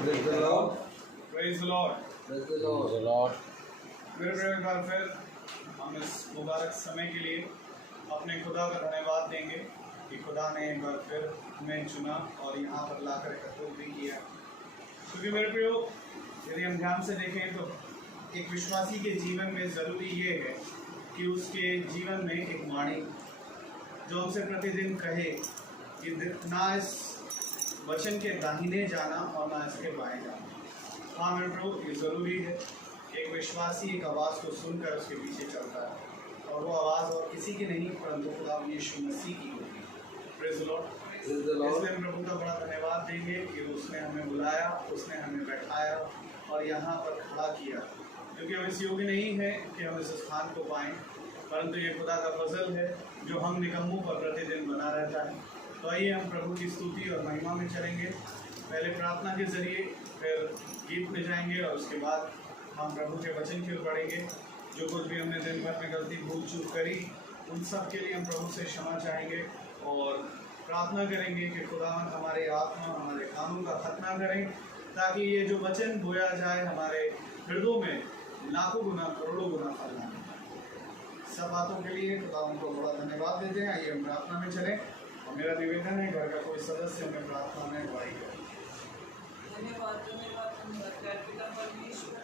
Praise the Lord. Praise the Lord. Praise the Lord. Praise the Lord. मेरे प्रिय एक बार फिर हम इस मुबारक समय के लिए अपने खुदा का धन्यवाद देंगे कि खुदा ने एक बार फिर हमें चुना और यहाँ पर लाकर एकत्रित भी किया। क्योंकि मेरे प्रियो, यदि हम ध्यान से देखें तो एक विश्वासी के जीवन में ज़रूरी ये है कि उसके जीवन में एक वाणी जो हमसे प्रतिदिन कहे कि ना इस वचन के दाहिने जाना और ना इसके बाएं जाना। हाँ मेरे प्रभु, ये ज़रूरी है। एक विश्वासी एक आवाज़ को सुनकर उसके पीछे चलता है और वो आवाज़ और किसी की नहीं परंतु खुदा यीशु मसीह की होगी। Praise the Lord. इसलिए हम प्रभु का बड़ा धन्यवाद देंगे कि उसने हमें बुलाया, उसने हमें बैठाया और यहाँ पर खड़ा किया, क्योंकि हम इस योग्य नहीं है कि हम इस स्थान को पाएँ, परंतु ये खुदा का फजल है जो हम निकम्मों पर प्रतिदिन बना रहता है। तो आइए हम प्रभु की स्तुति और महिमा में चलेंगे। पहले प्रार्थना के जरिए, फिर गीत में जाएंगे और उसके बाद हम प्रभु के वचन की ओर बढ़ेंगे। जो कुछ भी हमने दिन भर में गलती भूल चूक करी, उन सब के लिए हम प्रभु से क्षमा चाहेंगे और प्रार्थना करेंगे कि खुदा हमारे आत्मा हमारे कानों का खतना करें, ताकि ये जो वचन बोया जाए हमारे हृदयों में लाखों गुना करोड़ों गुना फल लाए। सब बातों के लिए खुदा उनको बड़ा धन्यवाद देते हैं। आइए हम प्रार्थना में चलें और मेरा निवेदन है घर का कोई सदस्य हमें प्रार्थना में अगुवाई करे। धन्यवाद पिता परमेश्वर,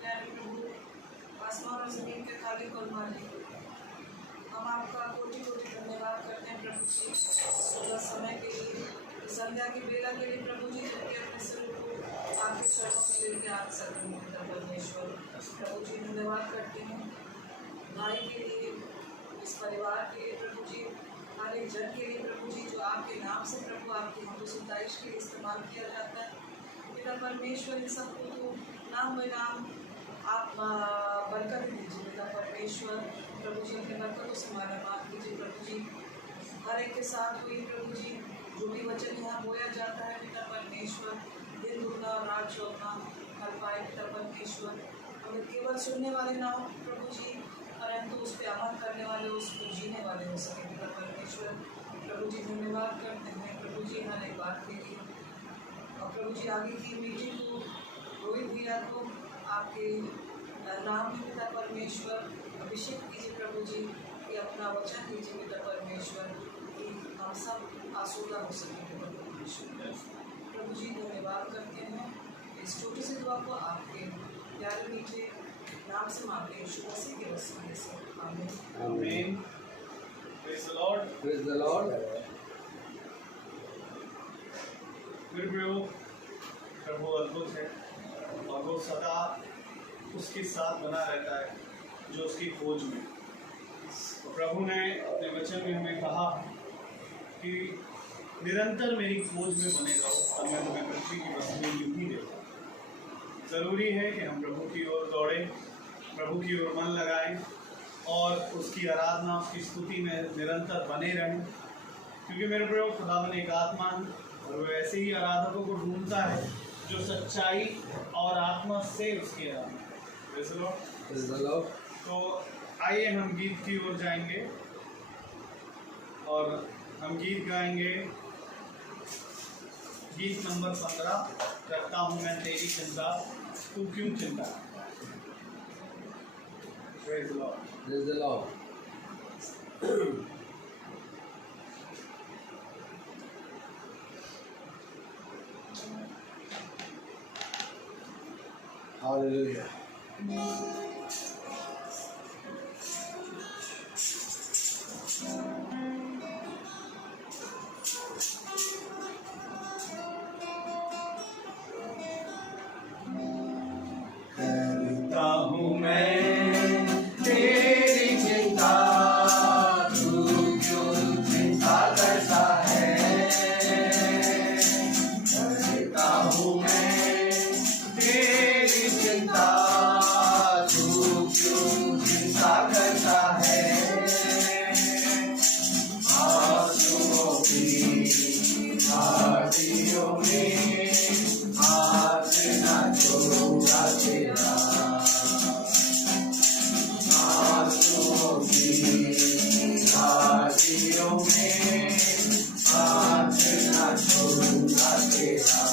प्यारे प्रभु, आसमान और ज़मीन के खालिक और मालिक, हम आपका कोटि कोटि धन्यवाद करते हैं प्रभु जी, सुबह समय के लिए, संध्या की बेला के लिए प्रभु जी, जबकि अपने स्वरूप को आपके चरणों में लेके आ सकते हैं पिता परमेश्वर। प्रभु जी धन्यवाद करते हैं भाई के लिए, इस परिवार के लिए प्रभु जी, हर एक जन के लिए प्रभु जी, जो आपके नाम से प्रभु आपकी हम सुताइश के लिए इस्तेमाल किया जाता है पिता परमेश्वर। इन सबको तो नाम ब नाम आप बरकत दीजिए पिता परमेश्वर। प्रभु जी अपने बरकतों से मालामाल कीजिए प्रभु जी, हर एक के साथ हुई प्रभु जी, जो भी वचन यहाँ बोया जाता है पिता परमेश्वर, दिन दुगना रात चौगना कर पाए पिता परमेश्वर। हमें केवल सुनने वाले ना हो प्रभु जी, परंतु उस पर अमल करने वाले, उसको जीने वाले हो सके पिता परमेश्वर। प्रभु जी धन्यवाद करते हैं प्रभु जी हर एक बात के लिए। और प्रभु जी आगे की मीटिंग को रोहित भैया को आपके नाम में पिता परमेश्वर अभिषेक कीजिए प्रभु जी, कि अपना वचन दीजिए पिता परमेश्वर, कि हम सब आसूदा हो सकें पिता परमेश्वर। प्रभु जी धन्यवाद करते हैं इस छोटी सी दुआ को आपके प्यारे मीठे नाम से मांगते हैं यीशु मसीह के वसीले से, आमीन। आमीन। Praise the Lord. Praise the Lord. मेरे प्रियो, प्रभु अद्भुत है और वो सदा उसके साथ बना रहता है जो उसकी खोज में। तो प्रभु ने अपने वचन में हमें कहा कि निरंतर मेरी खोज में बने रहो और मैं तुम्हें पृथ्वी की वस्तुएं यूं ही देता हूं। ज़रूरी है कि हम प्रभु की ओर दौड़ें, प्रभु की ओर मन लगाएं और उसकी आराधना, उसकी स्तुति में निरंतर बने रहें, क्योंकि मेरे प्रियो खुदावन एक आत्मा है और वो ऐसे ही आराधकों को ढूंढता है जो सच्चाई और आत्मा से उसकी आराधना करें। Praise the Lord. तो आइए हम गीत की ओर जाएंगे और हम गीत गाएंगे। गीत नंबर 15, करता हूँ मैं तेरी चिंता, तू क्यों चिंता। Praise the Lord. Praise the Lord. Hallelujah. करता हूँ मैं तेरी चिंता, तू क्यों चिंता करता है। करता हूँ मैं तेरी चिंता, तू क्यों चिंता करता है। आंसुओं की घाटियों में हाथ न छोड़ा तेरा, आंसुओं की घाटियों में हाथ न छोड़ा तेरा।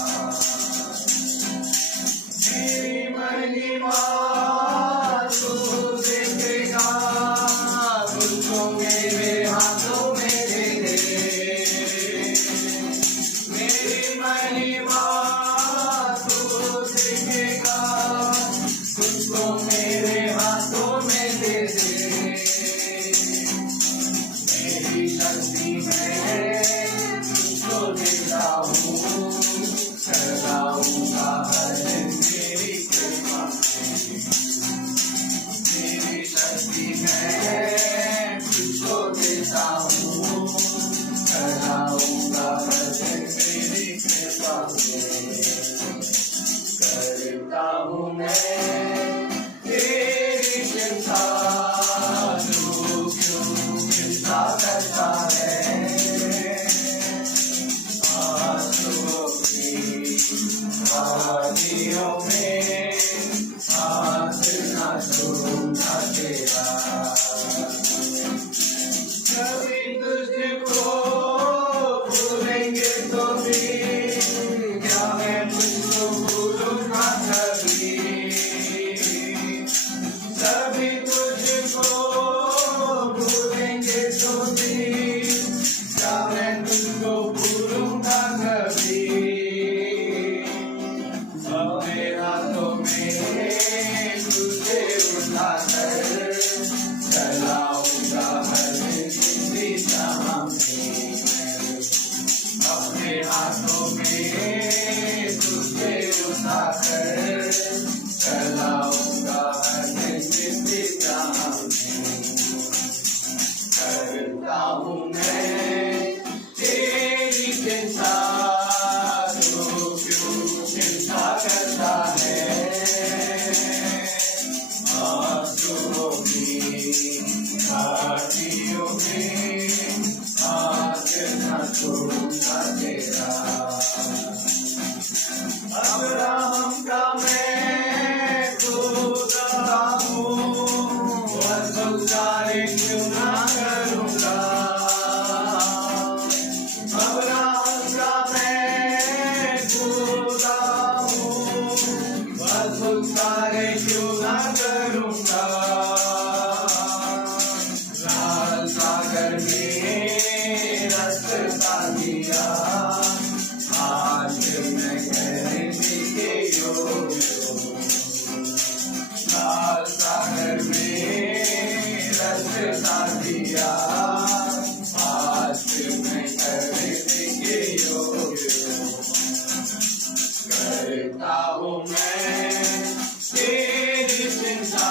करता हूँ मैं तेरी चिंता, तू क्यों चिंता करता है। आंसुओं की वादियों में हाथ न छोड़ूंगा तेरा, कभी तुझको भूलेंगे तो भी क्या मैं तुझको भूलूंगा कभी, कभी तुझको भूलेंगे तो भी क्या मैं तुझको भूलूंगा कभी। अपने हाथों में तुझे उठाकर चलाऊंगा हर दिशा में, अपने हाथों में तुझे उठाकर चलाऊंगा हर दिशा में। करता हूँ मैं तेरी चिंता, तू क्यों चिंता करता है। आंसुओं की घाटियों में हाथ न छोड़ूंगा तेरा, अब्राहम का मैं खुदा हूँ, वफादारी क्यों ना करूँगा। अब्राहम का मैं खुदा हूँ, वफादारी क्यों ना करूँगा। लाल सागर में रास्ता दिया, आज मैं कहने के योग्य हूँ। लाल सागर में रास्ता दिया, आज मैं कहने के योग्य हूँ। करता हूँ मैं तेरी चिंता,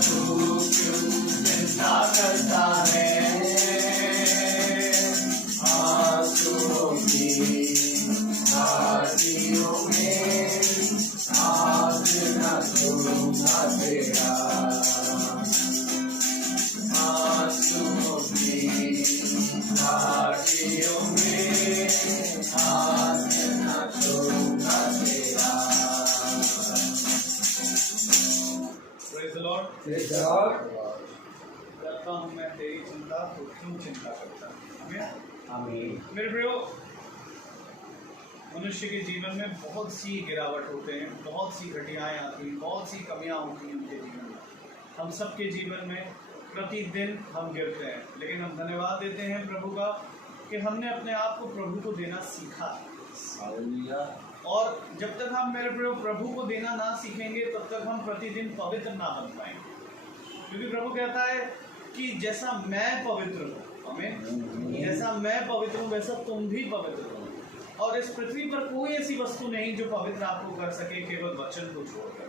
तू क्यों चिंता करता है। आंसुओं की घाटियों में हाथ न छोड़ूंगा तेरा, आंसुओं की घाटियों में हाथ न छोड़ूंगा तेरा। Praise the Lord. Praise the Lord. करता हूँ मैं तेरी चिंता, तो क्यों चिंता करता है। आमीन। मेरे प्रियो, मनुष्य के जीवन में बहुत सी गिरावट होते हैं, बहुत सी घटियाएँ आती हैं, बहुत सी कमियाँ होती हैं उनके जीवन में। हम सबके जीवन में प्रतिदिन हम गिरते हैं, लेकिन हम धन्यवाद देते हैं प्रभु का कि हमने अपने आप को प्रभु को देना सीखा। और जब तक हम मेरे प्रभु को देना ना सीखेंगे तब तक हम प्रतिदिन पवित्र ना बन पाएंगे, क्योंकि प्रभु कहता है कि जैसा मैं पवित्र हूँ, आमीन, जैसा मैं पवित्र हूँ वैसा तुम भी पवित्र हो। और इस पृथ्वी पर कोई ऐसी वस्तु नहीं जो पवित्र आपको कर सके, केवल वचन को छोड़कर।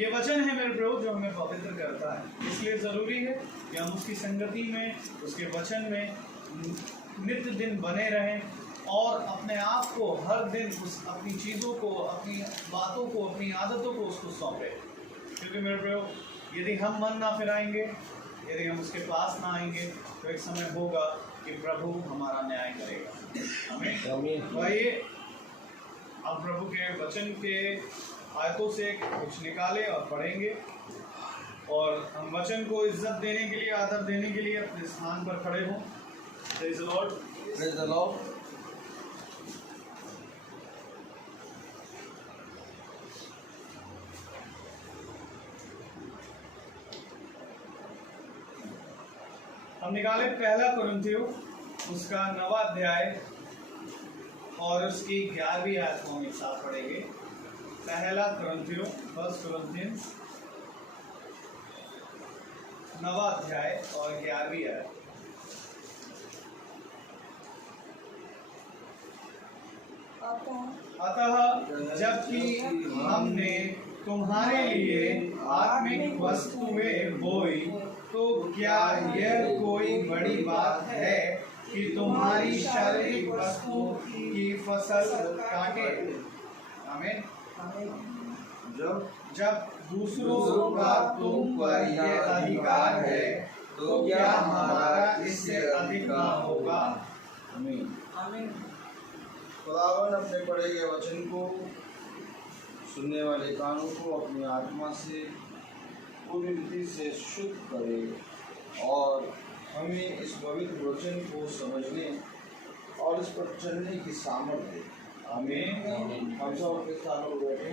ये वचन है मेरे प्रभु जो हमें पवित्र करता है। इसलिए ज़रूरी है कि हम उसकी संगति में, उसके वचन में नित्य दिन बने रहें और अपने आप को हर दिन उस अपनी चीज़ों को, अपनी बातों को, अपनी आदतों को उसको सौंपें। क्योंकि मेरे प्रभु यदि हम मन ना फिराएंगे, यदि हम उसके पास ना आएंगे तो एक समय होगा कि प्रभु हमारा न्याय करेगा। आमीन। तो आइए हम प्रभु के वचन के आयतों से कुछ निकाले और पढ़ेंगे, और हम वचन को इज्जत देने के लिए, आदर देने के लिए अपने स्थान पर खड़े हों। Praise the Lord. Praise the Lord. हम निकाले पहला कुरिन्थियों उसका 9वां अध्याय और उसकी 11वीं आयत को हम एक साथ पढ़ेंगे। पहला कुरिन्थियों, 1 Corinthians 9वां अध्याय और 11वीं आयत। अतः जबकि हमने तुम्हारे लिए आत्मिक वस्तुएं बोई, तो क्या यह कोई बड़ी बात है कि तुम्हारी शारीरिक वस्तु की फसल काटे। आमीन। जब दूसरों का तुम पर यह अधिकार है तो क्या हमारा इससे अधिक ना होगा। आमीन। आमीन। खुदावन अपने पढ़े गए वचन को सुनने वाले कानों को अपनी आत्मा से पूरी रीति से शुद्ध करे और हमें इस पवित्र वचन को समझने और इस पर चलने की सामर्थ्य दे। आमीन। हम सब अपने स्थानों पर बैठे।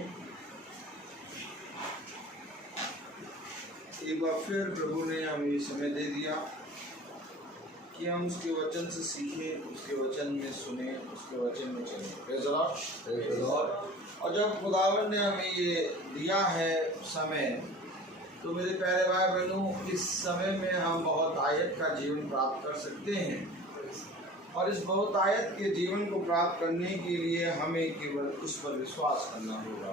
एक बार फिर प्रभु ने हमें ये समय दे दिया कि हम उसके वचन से सीखें, उसके वचन में सुने, उसके वचन में चलें। Praise the Lord. और जब खुदावन ने हमें ये दिया है समय, तो मेरे प्यारे भाई बहनों, इस समय में हम बहुत आयत का जीवन प्राप्त कर सकते हैं। और इस बहुत आयत के जीवन को प्राप्त करने के लिए हमें केवल उस पर विश्वास करना होगा,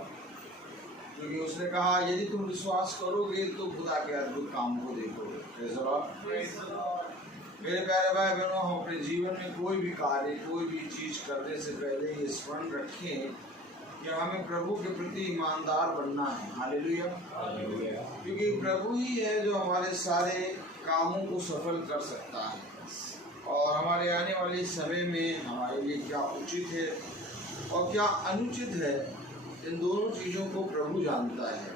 क्योंकि उसने कहा यदि तुम विश्वास करोगे तो खुदा के अद्भुत काम को देखोगे। Praise the Lord. मेरे प्यारे भाई बहनों, हम अपने जीवन में कोई भी कार्य, कोई भी चीज़ करने से पहले ये स्मरण रखें कि हमें प्रभु के प्रति ईमानदार बनना है। हालेलुया। क्योंकि प्रभु ही है जो हमारे सारे कामों को सफल कर सकता है, और हमारे आने वाले समय में हमारे लिए क्या उचित है और क्या अनुचित है, इन दोनों चीज़ों को प्रभु जानता है।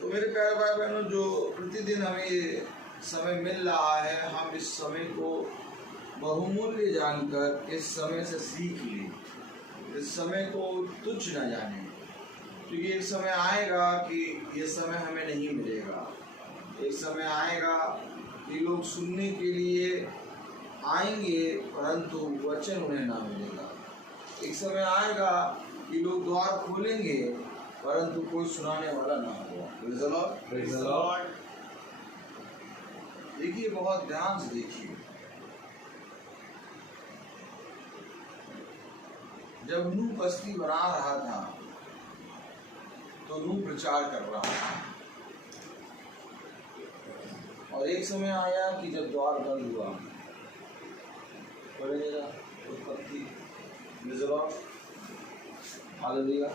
तो मेरे प्यारे भाई बहनों, जो प्रतिदिन हमें ये समय मिल रहा है, हम इस समय को बहुमूल्य जानकर इस समय से सीख लें, इस समय को तुच्छ न जाने, क्योंकि एक समय आएगा कि ये समय हमें नहीं मिलेगा। एक समय आएगा कि लोग सुनने के लिए आएंगे परंतु वचन उन्हें ना मिलेगा। एक समय आएगा कि लोग द्वार खोलेंगे परंतु कोई सुनाने वाला ना होगा। Praise the Lord. देखिए, बहुत ध्यान से देखिए, जब नूह बस्ती बना रहा था तो नूह प्रचार कर रहा था, और एक समय आया कि जब द्वार बंद हुआ, उत्पत्ति, hallelujah.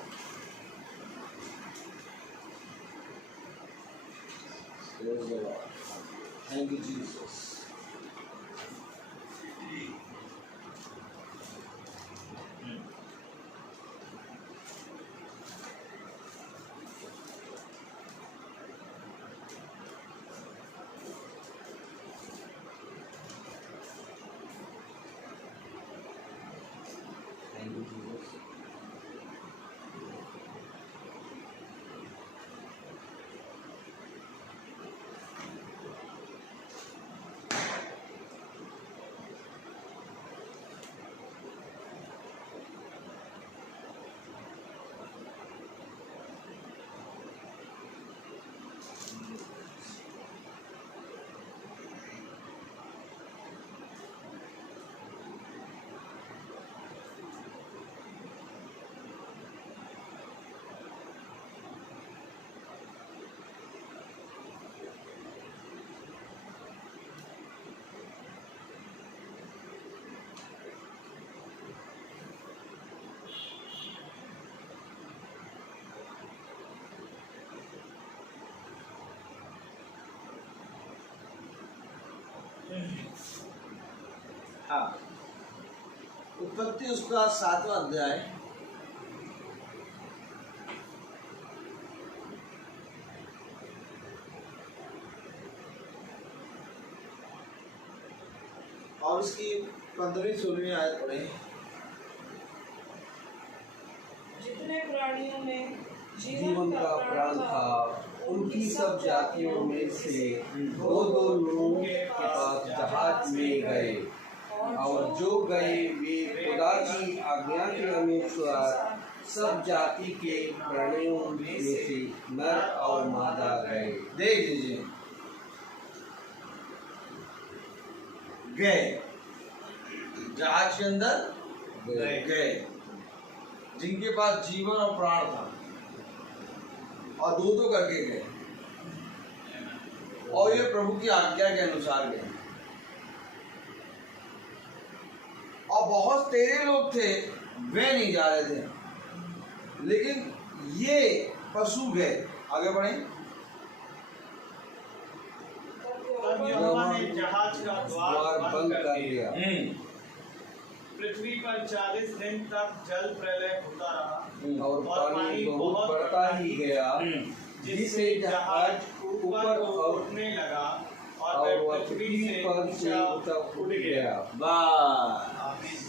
Thank you, Jesus. Thank you, Jesus. हाँ, उत्पत्ति उसका 7वां अध्याय, और उसकी 15वीं-16वीं आयत पढ़े। जितने प्राणियों में जीवन का प्राण था, उनकी सब जातियों में से दो लोगों के पास जहाज में गए, और जो गए वे खुदा की आज्ञा के अनुसार सब जाति के प्राणियों में से नर और मादा गए। देख लीजिए, गए, जहाज के अंदर गए, जिनके पास जीवन और प्राण था, और दो करके गए, और ये प्रभु की आज्ञा के अनुसार गए। और बहुत तेरे लोग थे, वे नहीं जा रहे थे, लेकिन ये पशु गए। आगे बढ़े। तब यहोवा ने जहाज का द्वार बंद कर दिया। पृथ्वी पर 40 दिन तक जल प्रलय होता रहा और पानी बहुत बढ़ता ही गया, जिससे जहाज ऊपर उठने लगा और और वह वह पृथ्वी से पर से ऊंचा उठ गया। बस आमीन।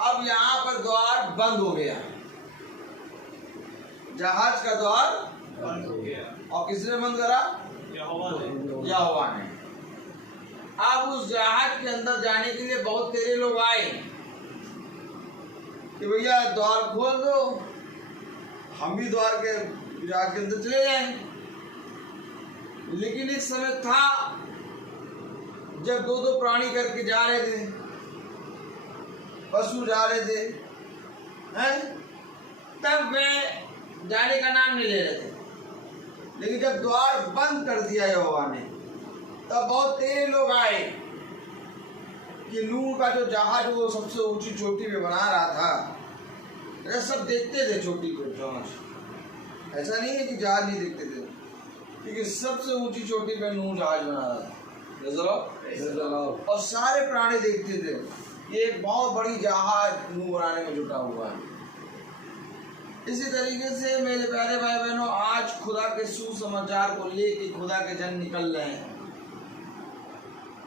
अब यहाँ पर द्वार बंद हो गया, जहाज का द्वार बंद हो गया। और किसने बंद करा? यहोवा ने। यहोवा ने। अब उस जहाज के अंदर जाने के लिए बहुत तेरे लोग आए कि भैया द्वार खोल दो, हम भी द्वार के जहाज के अंदर चले जाएं। लेकिन एक समय था जब दो दो प्राणी करके जा रहे थे, पशु जा रहे थे, हैं? तब वे जाने का नाम नहीं ले रहे थे। लेकिन जब द्वार बंद कर दिया यहोवा ने, तब बहुत तेरे लोग आए कि नूह का जो जहाज वो सबसे ऊंची चोटी पे बना रहा था, अरे सब देखते थे चोटी पे जहाज। ऐसा नहीं है कि जहाज नहीं देखते थे, क्योंकि सबसे ऊंची चोटी पे नूह जहाज बना रहा था। और सारे प्राणी देखते थे, ये एक बहुत बड़ी जहाज नूह बनाने में जुटा हुआ है। इसी तरीके से मेरे प्यारे भाई बहनों, आज खुदा के सुसमाचार को लेके खुदा के जन निकल रहे हैं,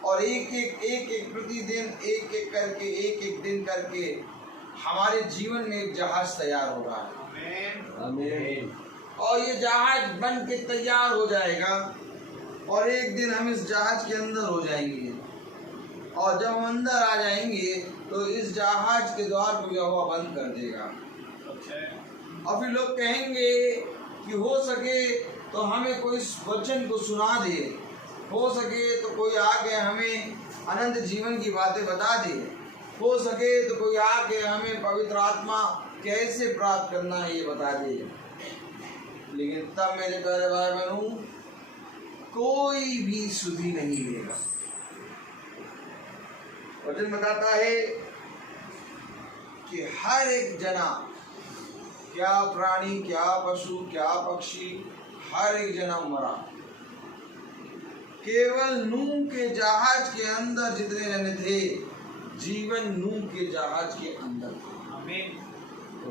और एक एक प्रतिदिन एक एक दिन करके हमारे जीवन में एक जहाज तैयार हो रहा है। आमीन। और ये जहाज बन के तैयार हो जाएगा, और एक दिन हम इस जहाज के अंदर हो जाएंगे, और जब हम अंदर आ जाएंगे तो इस जहाज के द्वार को यहोवा बंद कर देगा। और फिर लोग कहेंगे कि हो सके तो हमें कोई इस वचन को सुना दे, हो सके तो कोई आके हमें अनंत जीवन की बातें बता दे, हो सके तो कोई आके हमें पवित्र आत्मा कैसे प्राप्त करना है ये बता दे। लेकिन तब मेरे प्यारे भाई बहनों, कोई भी सुधि नहीं लेगा। वचन बताता है कि हर एक जना, क्या प्राणी, क्या पशु, क्या पक्षी, हर एक जना मरा। केवल नूह के जहाज के अंदर जितने जने थे, जीवन नूह के जहाज के अंदर था। आमीन।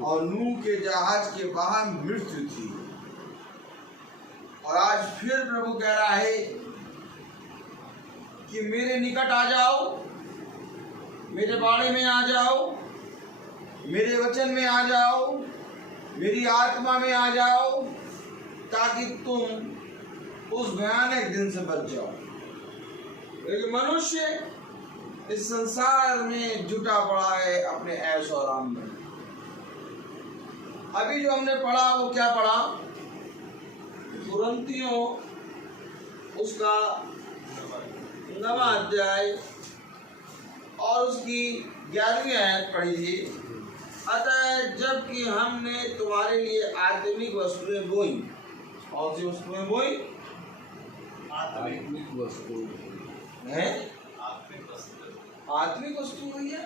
और नूह के जहाज के बाहर मृत्यु थी। और आज फिर प्रभु कह रहा है कि मेरे निकट आ जाओ, मेरे बाड़े में आ जाओ, मेरे वचन में आ जाओ, मेरी आत्मा में आ जाओ, ताकि तुम उस भयानक दिन से बच जाओ। क्योंकि मनुष्य इस संसार में जुटा पड़ा है अपने ऐश और आराम में। अभी जो हमने पढ़ा वो क्या पढ़ा? कुरिन्थियों उसका 9वां अध्याय और उसकी 11वीं आयत पढ़ी थी। अतः जबकि हमने तुम्हारे लिए आत्मिक वस्तुएं बोई। कौन सी वस्तुएं बोई? आत्मिक वस्तु है, आत्मिक वस्तु। आत्मिक वस्तु हुई है।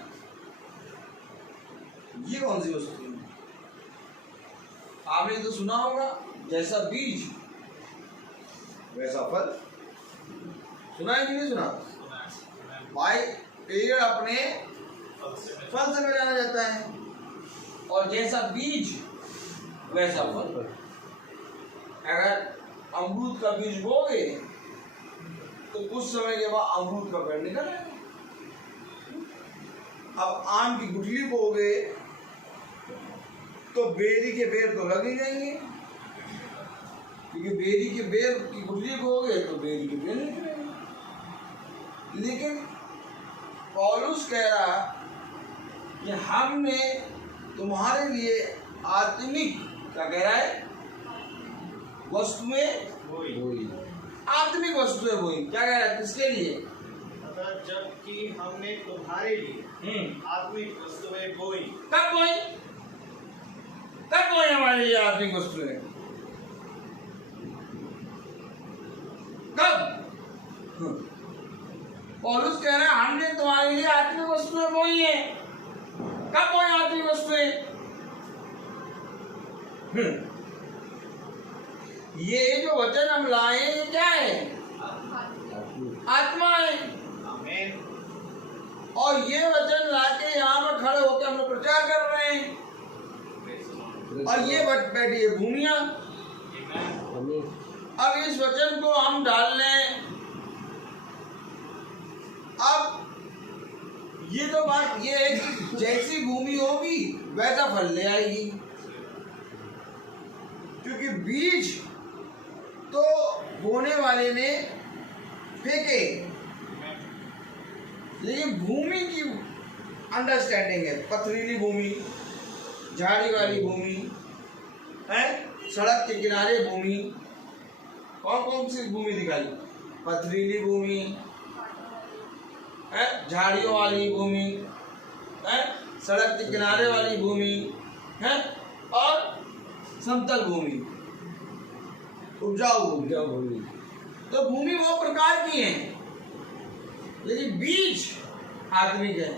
ये कौन सी वस्तु है? आपने तो सुना होगा, जैसा बीज वैसा फल। सुना है कि नहीं सुना? भाई पेड़ अपने फल से पहचाना जाता है, और जैसा बीज वैसा फल। अगर अमरूद का बीज बोगे तो कुछ समय के बाद अमरूद का पेड़ निकल आएगा। अब आम की गुठली बोगे तो बेरी के पेड़ तो लग ही जाएंगे, क्योंकि बेरी के पेड़ की गुठली बोगे तो बेरी के पेड़ निकलेंगे। लेकिन पौलुस कह रहा कि हमने तुम्हारे लिए आत्मिक, क्या कह रहा है, वस्तुएं बोई। आत्मिक वस्तुएं बोई। क्या कह रहा है? किसके लिए? अतः जबकि हमने तुम्हारे लिए आत्मिक वस्तुएं बोई। कब बोई? कब बोई हमारे लिए आत्मिक वस्तुएं? कब? पौलुस कह रहा है हमने तुम्हारे लिए आत्मिक वस्तुएं बोई है। कब बोई आत्मिक वस्तुएं? ये जो वचन हम लाए ये क्या है? आत्मा है। आमीन। और ये वचन लाके यहाँ पर खड़े होकर हम लोग प्रचार कर रहे हैं। और ये बैठी है भूमिया। अब इस वचन को हम डाल लें, अब ये तो बात ये है कि जैसी भूमि होगी वैसा फल ले आएगी, क्योंकि बीज तो बोने वाले ने फेंके, लेकिन भूमि की अंडरस्टैंडिंग है। पथरीली भूमि, झाड़ी वाली भूमि है, सड़क के किनारे भूमि। कौन कौन सी भूमि दिखाई? पथरीली भूमि है, झाड़ियों वाली भूमि है, सड़क के किनारे वाली भूमि है, और समतल भूमि, उपजाऊ भूमि। तो भूमि वो प्रकार की है, लेकिन बीज आत्मिक है।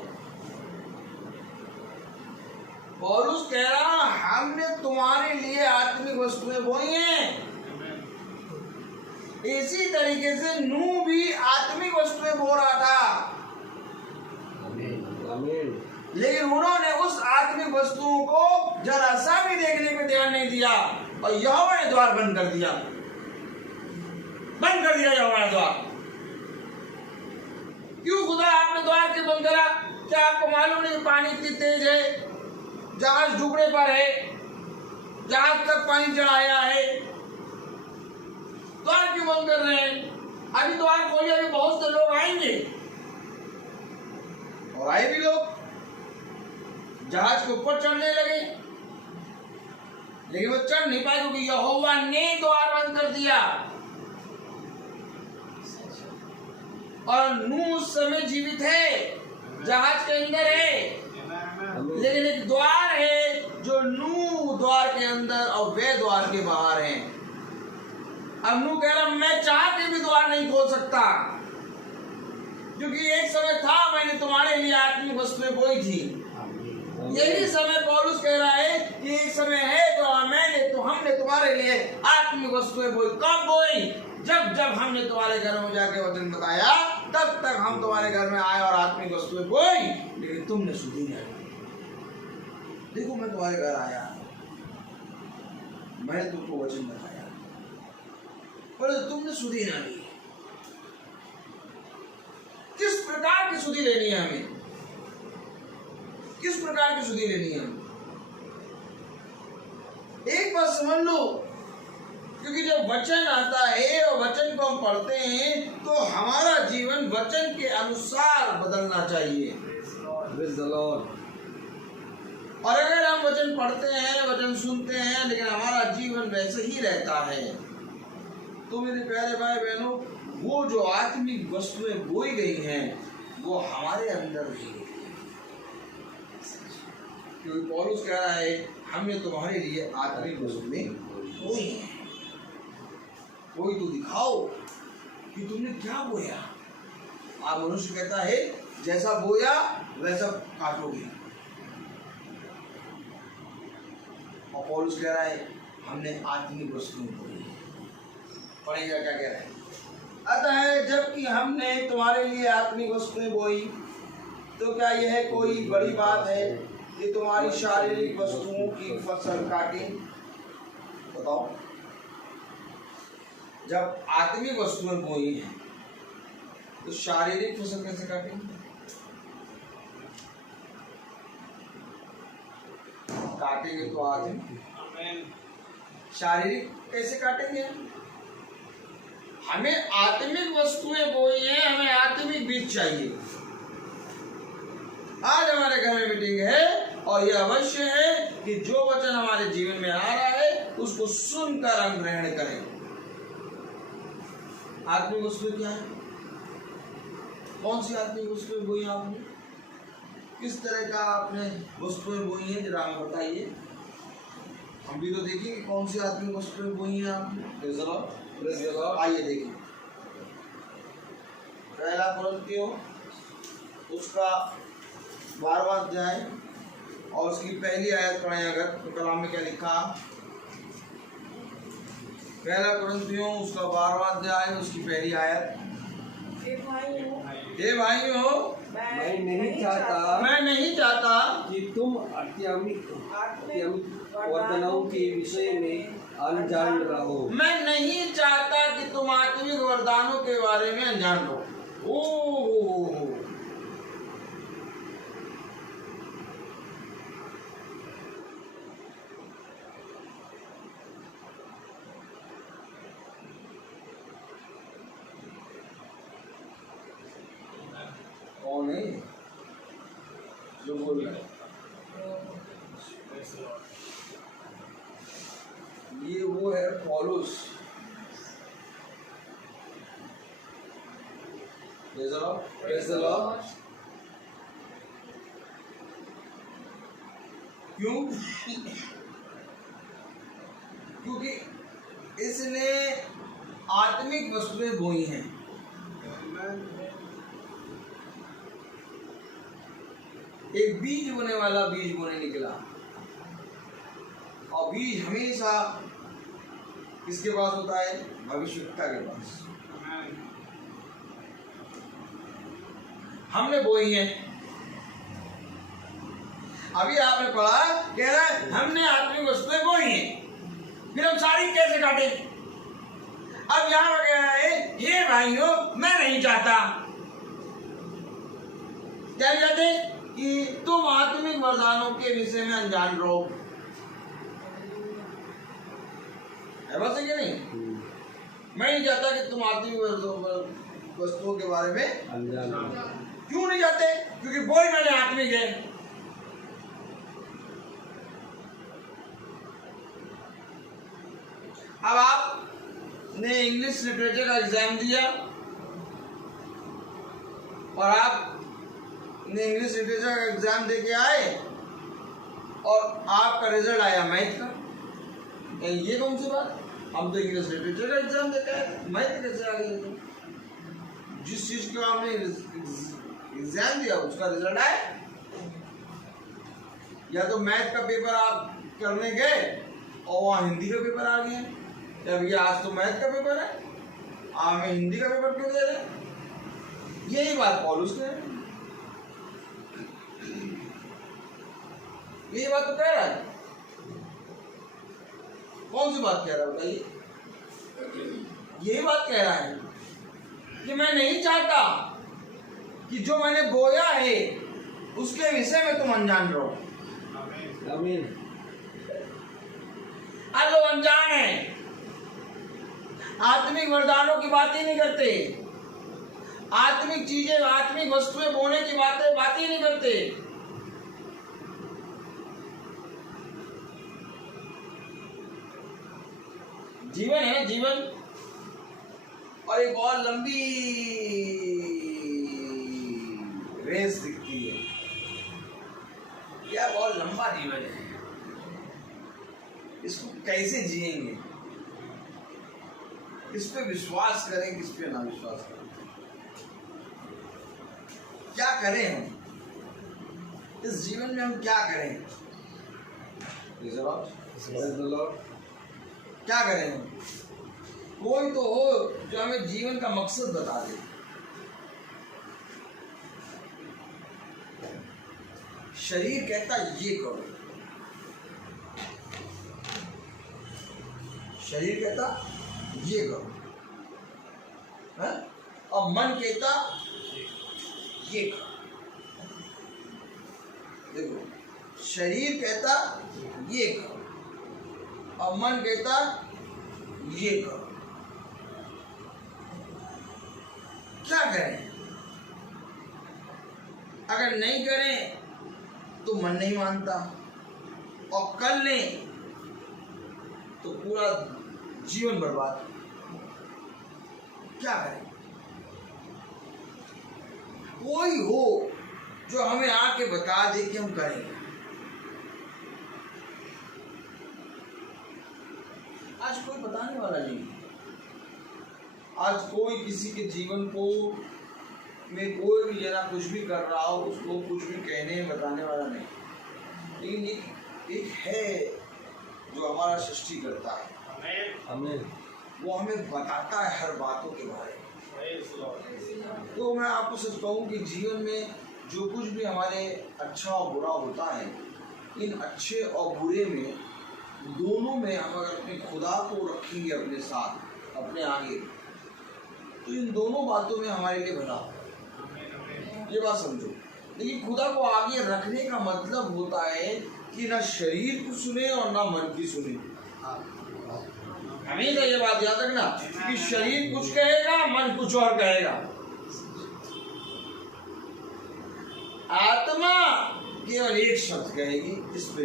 पौलुस कह रहा हमने तुम्हारे लिए आत्मिक वस्तुएं बोई हैं। इसी तरीके से नूह भी आत्मिक वस्तुएं बो रहा था, लेकिन उन्होंने उस आत्मिक वस्तुओं को जरा सा भी देखने पे ध्यान नहीं दिया, और यहोवा ने द्वार बंद कर दिया यहोवा ने द्वार। क्यों खुदा आपने द्वार क्यों बंद करा? क्या आपको मालूम नहीं पानी इतनी तेज है, जहाज डूबने पर है, जहाज तक पानी चढ़ाया है, द्वार क्यों बंद कर रहे हैं? अभी द्वार खोलिए, अभी बहुत से लोग आएंगे, और आए भी लोग जहाज के ऊपर चढ़ने लगे, लेकिन वो चढ़ नहीं पाए क्योंकि यहोवा ने द्वार बंद कर दिया। और नूह उस समय जीवित है, जहाज के अंदर है, लेकिन एक द्वार है जो नूह द्वार के अंदर और वे द्वार के बाहर हैं। अब नूह कह रहा मैं चाह के भी द्वार नहीं खोल सकता, क्योंकि एक समय था मैंने तुम्हारे लिए आत्मिक वस्तुएं बोई थी। यही समय पौलुस कह रहा है कि एक समय है तो हमने तुम्हारे लिए आत्मिक वस्तुएं बोई। कब बोई? जब हमने तुम्हारे घर में जाके वचन बताया, तब तक हम तुम्हारे घर में आए और आत्मिक वस्तुएं बोई, लेकिन तुमने सुधी नहीं। देखो मैं तुम्हारे घर आया, मैंने तुमको वचन बताया, पर तुमने सुधी ना ली। किस प्रकार की सुधी लेनी है हमें? किस प्रकार की सुधी लेनी है हमें? एक बात समझ लो, क्योंकि जब वचन आता है और वचन को हम पढ़ते हैं तो हमारा जीवन वचन के अनुसार बदलना चाहिए। और अगर हम वचन पढ़ते हैं, वचन सुनते हैं, लेकिन हमारा जीवन वैसे ही रहता है, तो मेरे प्यारे भाई बहनों, वो जो आत्मिक वस्तुएं बोई गई हैं वो हमारे अंदर नहीं है। क्योंकि पौलुस कह रहा है हमने तुम्हारे लिए आत्मिक वस्तुएं बोई हैं। कोई तो दिखाओ कि तुमने क्या बोया। आप मनुष्य कहता है जैसा बोया वैसा काटोगे, और पौलुस कह रहा है हमने आत्मिक वस्तुएं बोई। पढ़ेगा क्या कह रहा है? अतः जबकि हमने तुम्हारे लिए आत्मिक वस्तुएं बोई, तो क्या यह कोई बड़ी बात है कि तुम्हारी शारीरिक वस्तुओं की फसल काटें? बताओ, जब आत्मिक वस्तुएं बोई हैं तो शारीरिक फसल कैसे काटेंगे? काटेंगे तो आत्मिक, शारीरिक कैसे काटेंगे? हमें आत्मिक वस्तुएं बोई हैं, हमें आत्मिक बीज चाहिए। आज हमारे घर में मीटिंग है, और यह अवश्य है कि जो वचन हमारे जीवन में आ रहा है उसको सुनकर हम ग्रहण करें। आत्मिक वस्तुएं क्या है? कौन सी आत्मिक वस्तुएं बोई आपने? किस तरह का आपने वस्तुएं बोई हैं, जरा हमें बताइए। हम भी तो देखिए कि कौन सी आत्मिक वस्तुएं बोई हैं आपने। आइए देखिए। पहला कुरिन्थियों उसका 12वां अध्याय और उसकी पहली आयत पढ़ें अगर तो कलाम में क्या लिखा। पहला कुरिन्थियों उसका 12वां अध्याय उसकी पहली आयत। हे भाइयों मैं नहीं चाहता कि तुम आत्मिक वरदानों के विषय में अनजान रहो। मैं नहीं चाहता कि तुम आत्मिक वरदानों के बारे में अनजान रहो। ओह कौन है जो बोल रहा है? ये वो है पौलुस। Praise the Lord। क्यों? क्योंकि इसने आत्मिक वस्तुएं बोई हैं। एक बीज बोने वाला बीज बोने निकला और बीज हमेशा किसके पास होता है? भविष्यवक्ता के पास। हमने बोई है। अभी आपने पढ़ा कह रहा है हमने आत्मिक वस्तुएं बोई हैं, फिर हम सारी कैसे काटे? अब यहाँ पर कह रहा है हे भाइयों मैं नहीं चाहता, क्या चाहते कि तुम आत्मिक वरदानों के विषय में अनजान रहो। है बात है कि नहीं? मैं नहीं चाहता कि तुम आत्मिक वस्तुओं के बारे में अनजान रहो। क्यों नहीं चाहते? क्योंकि बोई मैंने आत्मिक है। अब आपने इंग्लिश लिटरेचर का एग्जाम दिया और आपने इंग्लिश लिटरेचर का एग्जाम दे के आए और आपका रिजल्ट आया मैथ का। ये कौन सी बात? हम तो इंग्लिश लिटरेचर का एग्जाम देते हैं, मैथ कैसे आ गए? जिस चीज को आपने एग्जाम दिया उसका रिजल्ट आए। या तो मैथ का पेपर आप करने गए और वहाँ हिंदी का पेपर आ गया। या भैया आज तो मैथ का पेपर है, हमें हिंदी का पेपर क्यों दे रहे? यही बात पौलुस कह रहा है। यही बात तो कह रहा है। कौन सी बात कह रहा है बताइए? यही बात कह रहा है कि मैं नहीं चाहता कि जो मैंने बोया है उसके विषय में तुम अनजान रहो। आमीन। आज लोग अनजान है, आत्मिक वरदानों की बात ही नहीं करते, आत्मिक चीजें आत्मिक वस्तुएं बोने की बात ही नहीं करते। जीवन है जीवन, और एक बहुत लंबी रेस दिखती है। यह बहुत लंबा जीवन है, इसको कैसे जिएंगे? किस पे विश्वास करें, किस पे ना विश्वास करें? क्या करें हम इस जीवन में? हम क्या करें? क्या करें हम? कोई तो हो जो हमें जीवन का मकसद बता दे। शरीर कहता ये करो, शरीर कहता ये करो, है? और मन कहता ये करो। देखो, शरीर कहता ये करो और मन कहता ये करो। क्या करें? अगर नहीं करें तो मन नहीं मानता, और कर लें तो पूरा जीवन बर्बाद। क्या करें? कोई हो जो हमें आके बता दे कि हम करेंगे। आज कोई बताने वाला नहीं। आज कोई किसी के जीवन को में कोई भी जना कुछ भी कर रहा हो उसको कुछ भी कहने बताने वाला नहीं, लेकिन एक है जो हमारा सृष्टि करता है, हमें वो हमें बताता है हर बातों के बारे में। तो मैं आपको सच कहूँ कि जीवन में जो कुछ भी हमारे अच्छा और बुरा होता है, इन अच्छे और बुरे में दोनों में हम अगर अपने खुदा को रखेंगे अपने साथ अपने आगे, तो इन दोनों बातों में हमारे लिए भला हो। ये बात समझो। लेकिन खुदा को आगे रखने का मतलब होता है कि ना शरीर को सुने और ना मन की सुने। हमेशा ये बात याद रखना कि शरीर कुछ कहेगा, मन कुछ और कहेगा। आत्मा केवल एक शब्द कहेगी, इस पे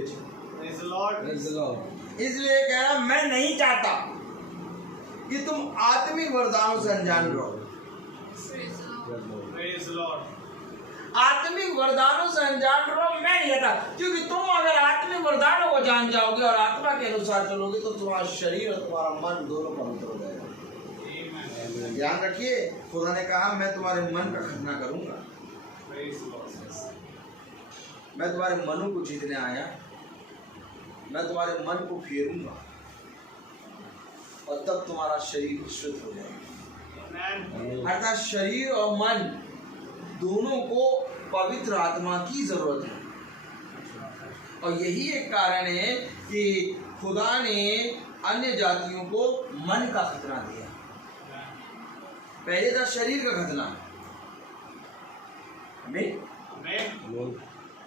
इसलिए कह रहा मैं नहीं चाहता कि तुम आत्मिक वरदानों से अनजान रहो। आत्मिक वरदानों से अनजान रहो, मैं नहीं चाहता, क्योंकि तुम अगर आत्मिक वरदानों को जान जाओगे और आत्मा के अनुसार चलोगे तो तुम्हारा शरीर और तुम्हारा मन दोनों पवित्र हो जाएगा। ध्यान रखिए, खुदा ने कहा मैं तुम्हारे मन का खतना करूंगा, मैं तुम्हारे मनों को जीतने आया, मैं तुम्हारे मन को फेरूंगा और तब तुम्हारा शरीर शुद्ध हो जाएगा। अर्थात शरीर और मन दोनों को पवित्र आत्मा की जरूरत है। और यही एक कारण है कि खुदा ने अन्य जातियों को मन का खतना दिया। पहले था शरीर का खतना,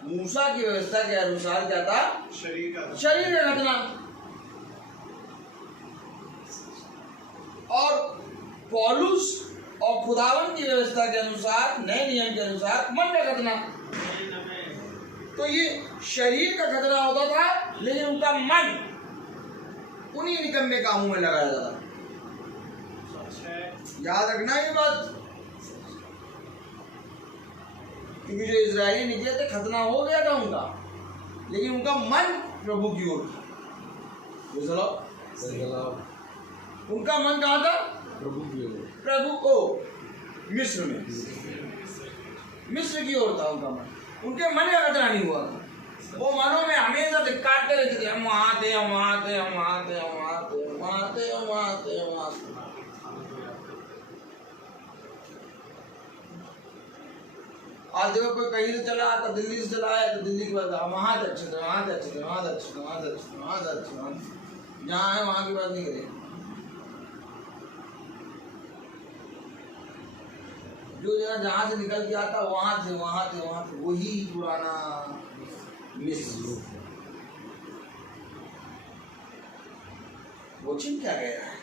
मूसा की व्यवस्था के अनुसार क्या था? शरीर का खतना। और पौलुस और खुदावन की व्यवस्था के अनुसार, नए नियम के अनुसार मन का खतना। तो ये शरीर का खतना होता था, लेकिन उनका मन उन्हीं निकम्मे कामों में लगाया जाता। याद रखना ये बात, क्योंकि जो इजरायली निकले थे खतना हो गया था उनका, लेकिन उनका मन प्रभु की ओर था। उनका मन कहाँ था? प्रभु को मिस्र में, मिस्र की ओर था उनका मन। उनके मन का खतना नहीं हुआ था। वो मनों में हमेशा काटते रहते थे, हम वहाँ थे, हम वहाँ थे, हम वहाँ थे, हम वहाँ थे, हम वहाँ थे, हम वहाँ थे, हम वहाँ थे। आज देखो कोई कहीं से चला तो दिल्ली से चला है तो दिल्ली के बाद वहाँ से अच्छे थे, वहाँ से अच्छे थे, वहाँ से अच्छे थे, वहाँ से अच्छे थे, वहाँ से अच्छे, जहाँ है वहाँ की बात नहीं करें। जो जहाँ से निकल के आता वहाँ थे, वहाँ थे, वहाँ थे, वही पुराना मिस्र। वचन क्या कह रहा है?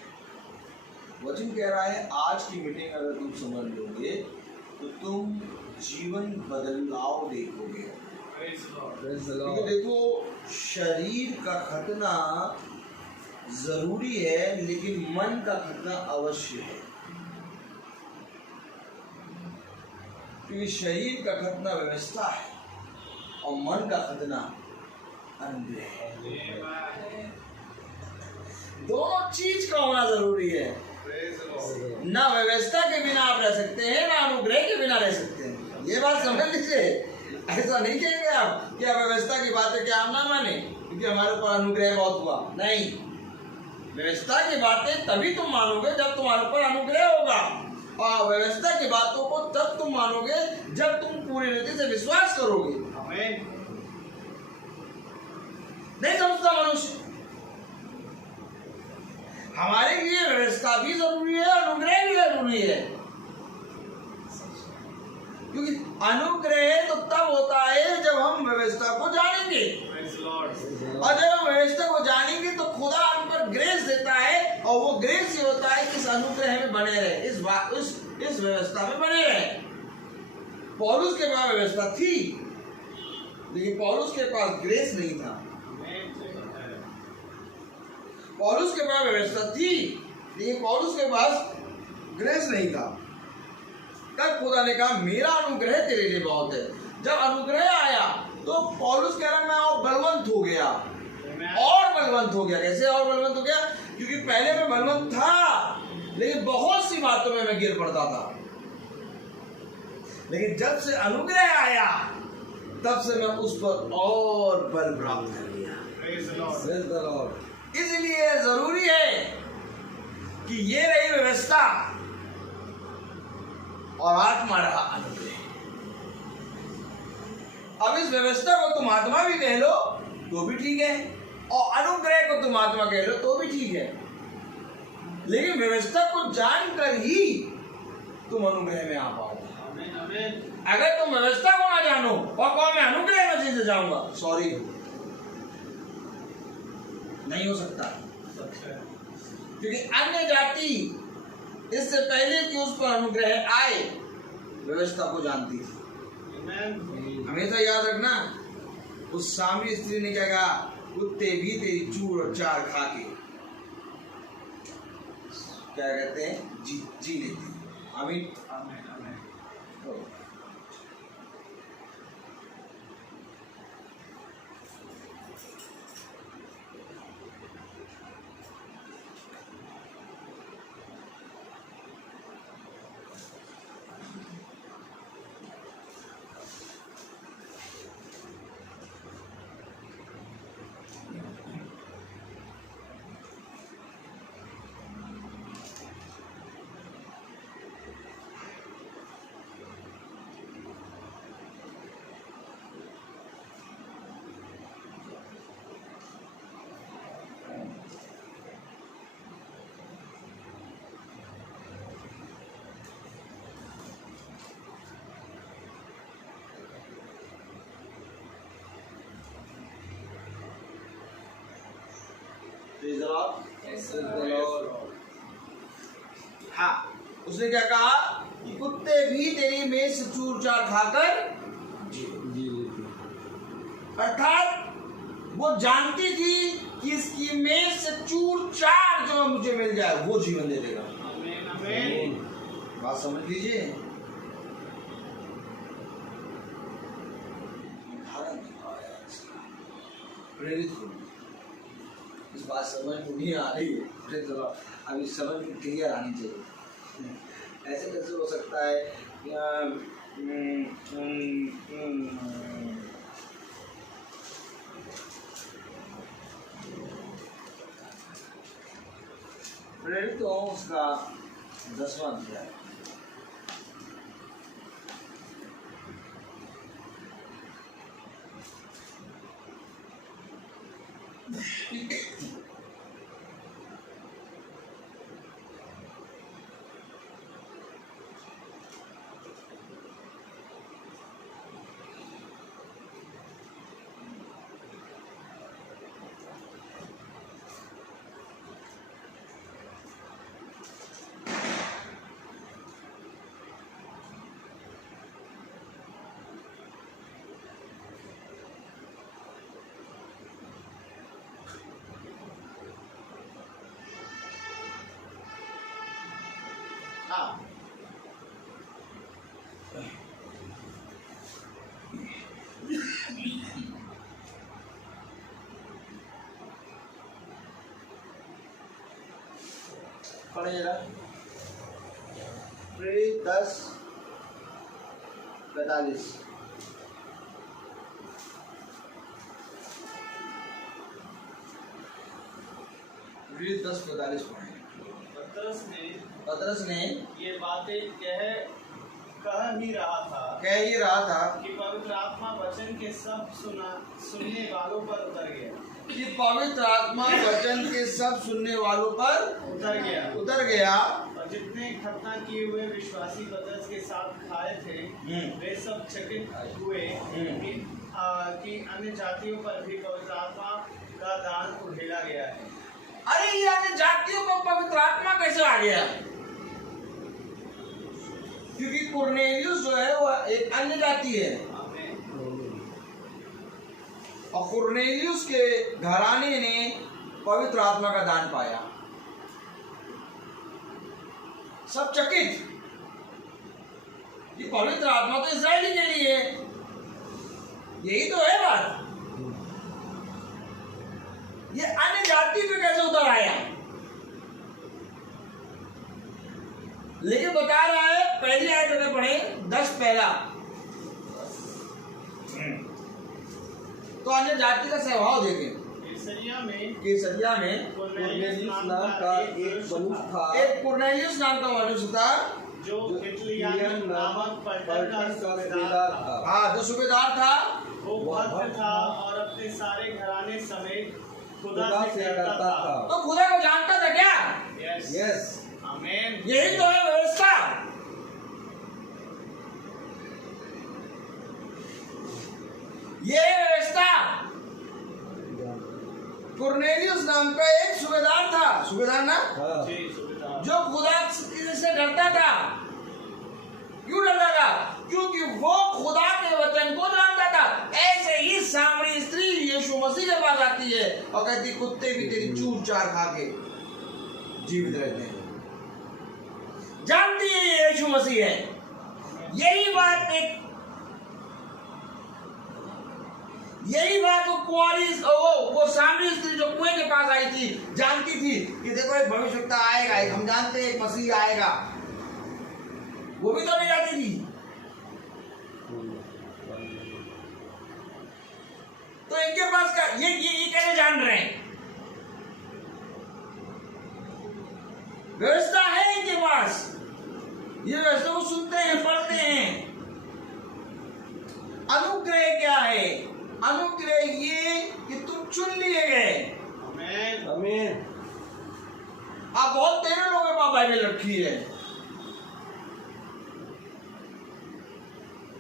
वचन कह रहा है आज की मीटिंग अगर तुम समझ लोगे तो तुम जीवन बदलाव देखोगे। तो देखो, शरीर का खतना जरूरी है, लेकिन मन का खतना अवश्य है। क्योंकि शरीर का खतना व्यवस्था है और मन का खतना अनुग्रह है। दोनों चीज का होना जरूरी है। ना व्यवस्था के बिना आप रह सकते हैं, ना अनुग्रह के बिना रह सकते हैं। ये बात समझ लीजिए। ऐसा नहीं कहेंगे आप कि आप व्यवस्था की बातें क्या आप ना माने क्योंकि हमारे ऊपर अनुग्रह बहुत हुआ। नहीं, व्यवस्था की बातें तभी तुम मानोगे जब तुम्हारे ऊपर अनुग्रह होगा, और व्यवस्था की बातों को तब तुम मानोगे जब तुम पूरी रीति से विश्वास करोगे। नहीं समझता मनुष्य। हमारे लिए व्यवस्था भी जरूरी है, अनुग्रह भी जरूरी है। क्योंकि अनुग्रह तो तब होता है जब हम व्यवस्था को जानेंगे, और जब हम व्यवस्था को जानेंगे तो खुदा हम पर ग्रेस देता है, और वो ग्रेस ये होता है कि इस अनुग्रह में बने रहे, इस व्यवस्था में बने रहे। पौलुस के पास व्यवस्था थी, लेकिन पौलुस के पास ग्रेस नहीं था। पौलुस के पास व्यवस्था थी, लेकिन पौलुस के पास ग्रेस नहीं था। तब खुदा ने कहा मेरा अनुग्रह तेरे लिए बहुत है। जब अनुग्रह आया तो पौलुस कह रहा मैं और बलवंत हो गया, और बलवंत हो गया। कैसे और बलवंत हो गया? क्योंकि पहले मैं बलवंत था, लेकिन बहुत सी बातों में मैं गिर पड़ता था। लेकिन जब से अनुग्रह आया तब से मैं उस पर और बल प्राप्त कर लिया। Praise the Lord. Praise the Lord. इसलिए जरूरी है कि ये रही व्यवस्था और आत्मा रहा अनुग्रह। अब इस व्यवस्था को तुम आत्मा भी कह लो तो भी ठीक है, और अनुग्रह को तुम आत्मा कह लो तो भी ठीक है, लेकिन व्यवस्था को जानकर ही तुम अनुग्रह में आ पाओगे। अगर तुम व्यवस्था को ना जानो और कहो मैं अनुग्रह में चले जाऊंगा, सॉरी, नहीं हो सकता। क्योंकि अन्य जाति इससे पहले कि उस पर अनुग्रह आए व्यवस्था को जानती थी। हमेशा याद रखना, उस सामरी स्त्री ने क्या कहा, कुत्ते भी तेरी चूर और चार खा के क्या कहते हैं, जी लेती। आमीन। हाँ, उसने क्या कहा कि कुत्ते भी तेरी मेज से चूर चार खाकर जी लेते। अर्थात वो जानती थी कि इसकी मेज से चूर चार जो मुझे मिल जाए वो जीवन दे देगा। बात समझ लीजिए। प्रेरित हो, इस बात समझ में नहीं आ रही है, अभी समझ में क्लियर आनी चाहिए। ऐसे कैसे हो सकता है, प्रेरित हो उसका 10वां अध्याय। पढ़े जरा, 10:45। प्रेरित 10:45 पढ़े। पतरस ने ये बातें कह ही रहा था कि पवित्र आत्मा वचन के सब सुनने वालों पर उतर गया। कि पवित्र आत्मा वचन के सब सुनने वालों पर उतर गया। और जितने इकट्ठा किए हुए विश्वासी पतरस के साथ खाए थे वे सब चकित हुए कि अन्य जातियों पर भी पवित्र आत्मा का दान उधेला गया है। अरे ये अन्य जातियों को पवित्र आत्मा कैसे आ गया? क्योंकि कुरनेलियुस जो है वो एक अन्य जाति है, और कुरनेलियुस के घराने ने पवित्र आत्मा का दान पाया। सब चकित, ये पवित्र आत्मा तो इस्राएली के लिए, यही तो है बात। ये अन्य जाति पे कैसे उतर आया? लेकिन बता रहा है, पहली आयत अगर पढ़े 10 पहला। तो अन्य जाति का स्वभाव देखें। केसरिया में कुरनेलियुस नाम का एक मनुष्य था, एक कुरनेलियुस नाम का मनुष्य था जो इटलियन नामक पलटन का सूबेदार था। हाँ, जो सूबेदार था वो भक्त था और अपने सारे घराने समेत खुदा से डरता था। तो खुदा को जानता था क्या? यस, आमीन। यही तो है व्यवस्था। ये है व्यवस्था। कुरनेलियुस नाम का एक सूबेदार था, सूबेदार ना, हाँ, जी, सूबेदार। जो खुदा से डरता था। क्यों डरता था? क्योंकि वो खुदा के वचन को जानता था। ऐसे ही सामरी स्त्री यीशु मसीह के पास आती है और कहती कुत्ते भी तेरी चूर चार खा के जीवित रहते हैं। जानती है ये यीशु मसीह है। यही बात वो कुंवारी वो सामरी स्त्री जो कुएं के पास आई थी जानती थी कि देखो एक भविष्यवक्ता आएगा, एक हम जानते हैं एक मसीह आएगा। वो भी तो नहीं जाती थी। तो इनके पास का ये कैसे जान रहे हैं? व्यवस्था है इनके पास। ये व्यवस्था को सुनते हैं, पढ़ते हैं। अनुग्रह क्या है? अनुग्रह ये कि तुम चुन लिए गए। आमीन। आमीन। आप बहुत तेरे लोगों के पास बाइबल रखी है।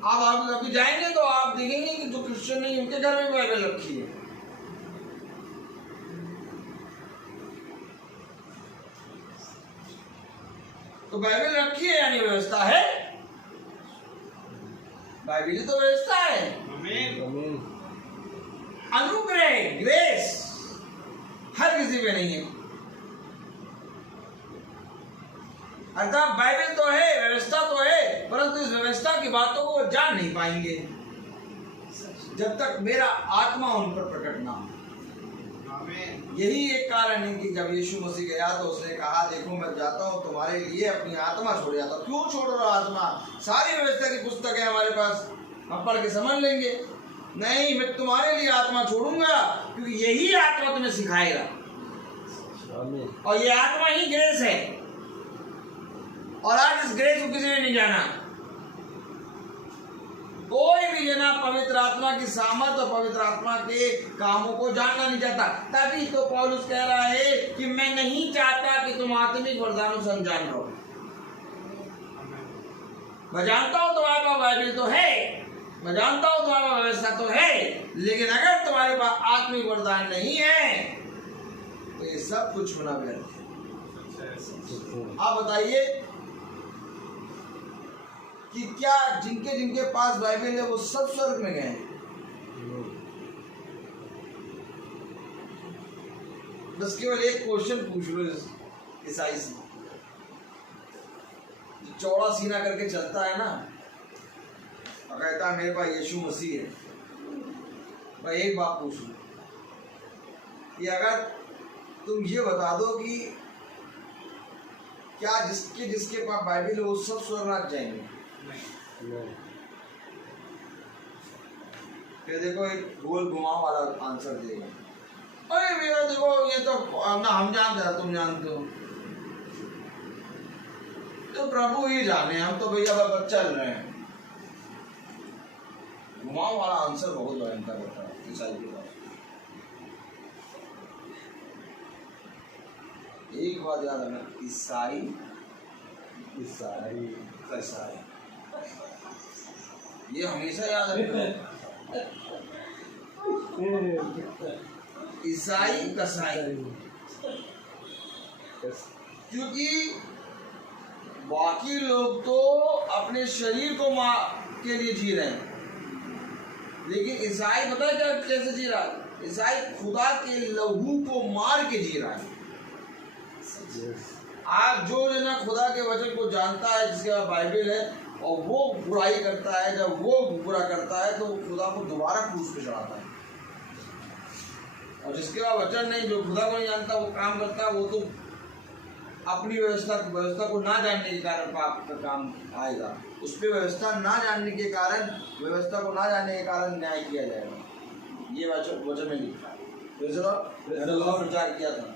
आप अभी जाएंगे तो आप देखेंगे कि जो क्रिश्चियन नहीं उनके घर में बाइबल रखी है। तो बाइबल रखी है यानी व्यवस्था है। बाइबल तो व्यवस्था है। आमीन। आमीन। अनुग्रह ग्रेस हर किसी पे नहीं है। अर्थात बाइबल तो है, व्यवस्था तो है, परंतु इस व्यवस्था की बातों को वो जान नहीं पाएंगे जब तक मेरा आत्मा उन पर प्रकट ना हो। आमीन। यही एक कारण है कि जब यीशु मसीह गया तो उसने कहा देखो मैं जाता हूँ तुम्हारे लिए अपनी आत्मा छोड़ जाता हूँ। क्यों छोड़ रहा आत्मा? सारी व्यवस्था की पुस्तक है हमारे पास, हम पढ़ के समझ लेंगे। नहीं, मैं तुम्हारे लिए आत्मा छोड़ूंगा क्योंकि यही आत्मा तुम्हें सिखाएगा। आमीन। और ये आत्मा ही ग्रेस है। और आज इस ग्रेस को किसी ने नहीं जाना। कोई भी जना पवित्र आत्मा की सामर्थ और पवित्र आत्मा के कामों को जानना नहीं चाहता। तभी तो पौलुस कह रहा है कि मैं नहीं चाहता कि तुम आत्मिक वरदानों से अनजान रहो। मैं जानता हूं तुम्हारे पास बाइबल तो है, मैं जानता हूं तुम्हारे पास व्यवस्था तो है, लेकिन अगर तुम्हारे पास आत्मिक वरदान नहीं है तो ये सब कुछ होना व्यर्थ है। आप बताइए कि क्या जिनके जिनके पास बाइबल है वो सब स्वर्ग में गए? बस केवल एक क्वेश्चन पूछ लो ईसाई से, चौड़ा सीना करके चलता है ना और कहता है मेरे पास यीशु मसीह है। मैं एक बात पूछ लूं कि अगर तुम ये बता दो कि क्या जिसके पास बाइबल है वो सब स्वर्ग जाएंगे? फिर देखो एक गोल घुमाव वाला आंसर देगा। अरे भैया देखो ये तो ना हम जानते हैं तुम जानते हो, तो प्रभु ही जाने, हम तो भैया बस चल रहे हैं। घुमाव वाला आंसर बहुत भयंकर होता है ईसाई के पास। एक बात याद रखना, ईसाई ईसाई ईसाई ये हमेशा याद रखना। ईसाई कसाई, क्योंकि बाकी लोग तो अपने शरीर को के लिए जी रहे हैं, लेकिन ईसाई पता है क्या कैसे जी रहा है? ईसाई खुदा के लहू को मार के जी रहा है। आज जो जना खुदा के वचन को जानता है, जिसके पास बाइबल है और वो बुराई करता है, जब वो बुरा करता है तो खुदा को दोबारा क्रूस पे चढ़ाता है। और जिसके पास वचन नहीं, जो खुदा को नहीं जानता वो काम करता है, वो तो अपनी व्यवस्था को ना जानने के कारण पाप का काम आएगा। उस पर व्यवस्था ना जानने के कारण, व्यवस्था को ना जानने के कारण न्याय किया जाएगा। ये वचन में लिखा है, प्रचार किया था।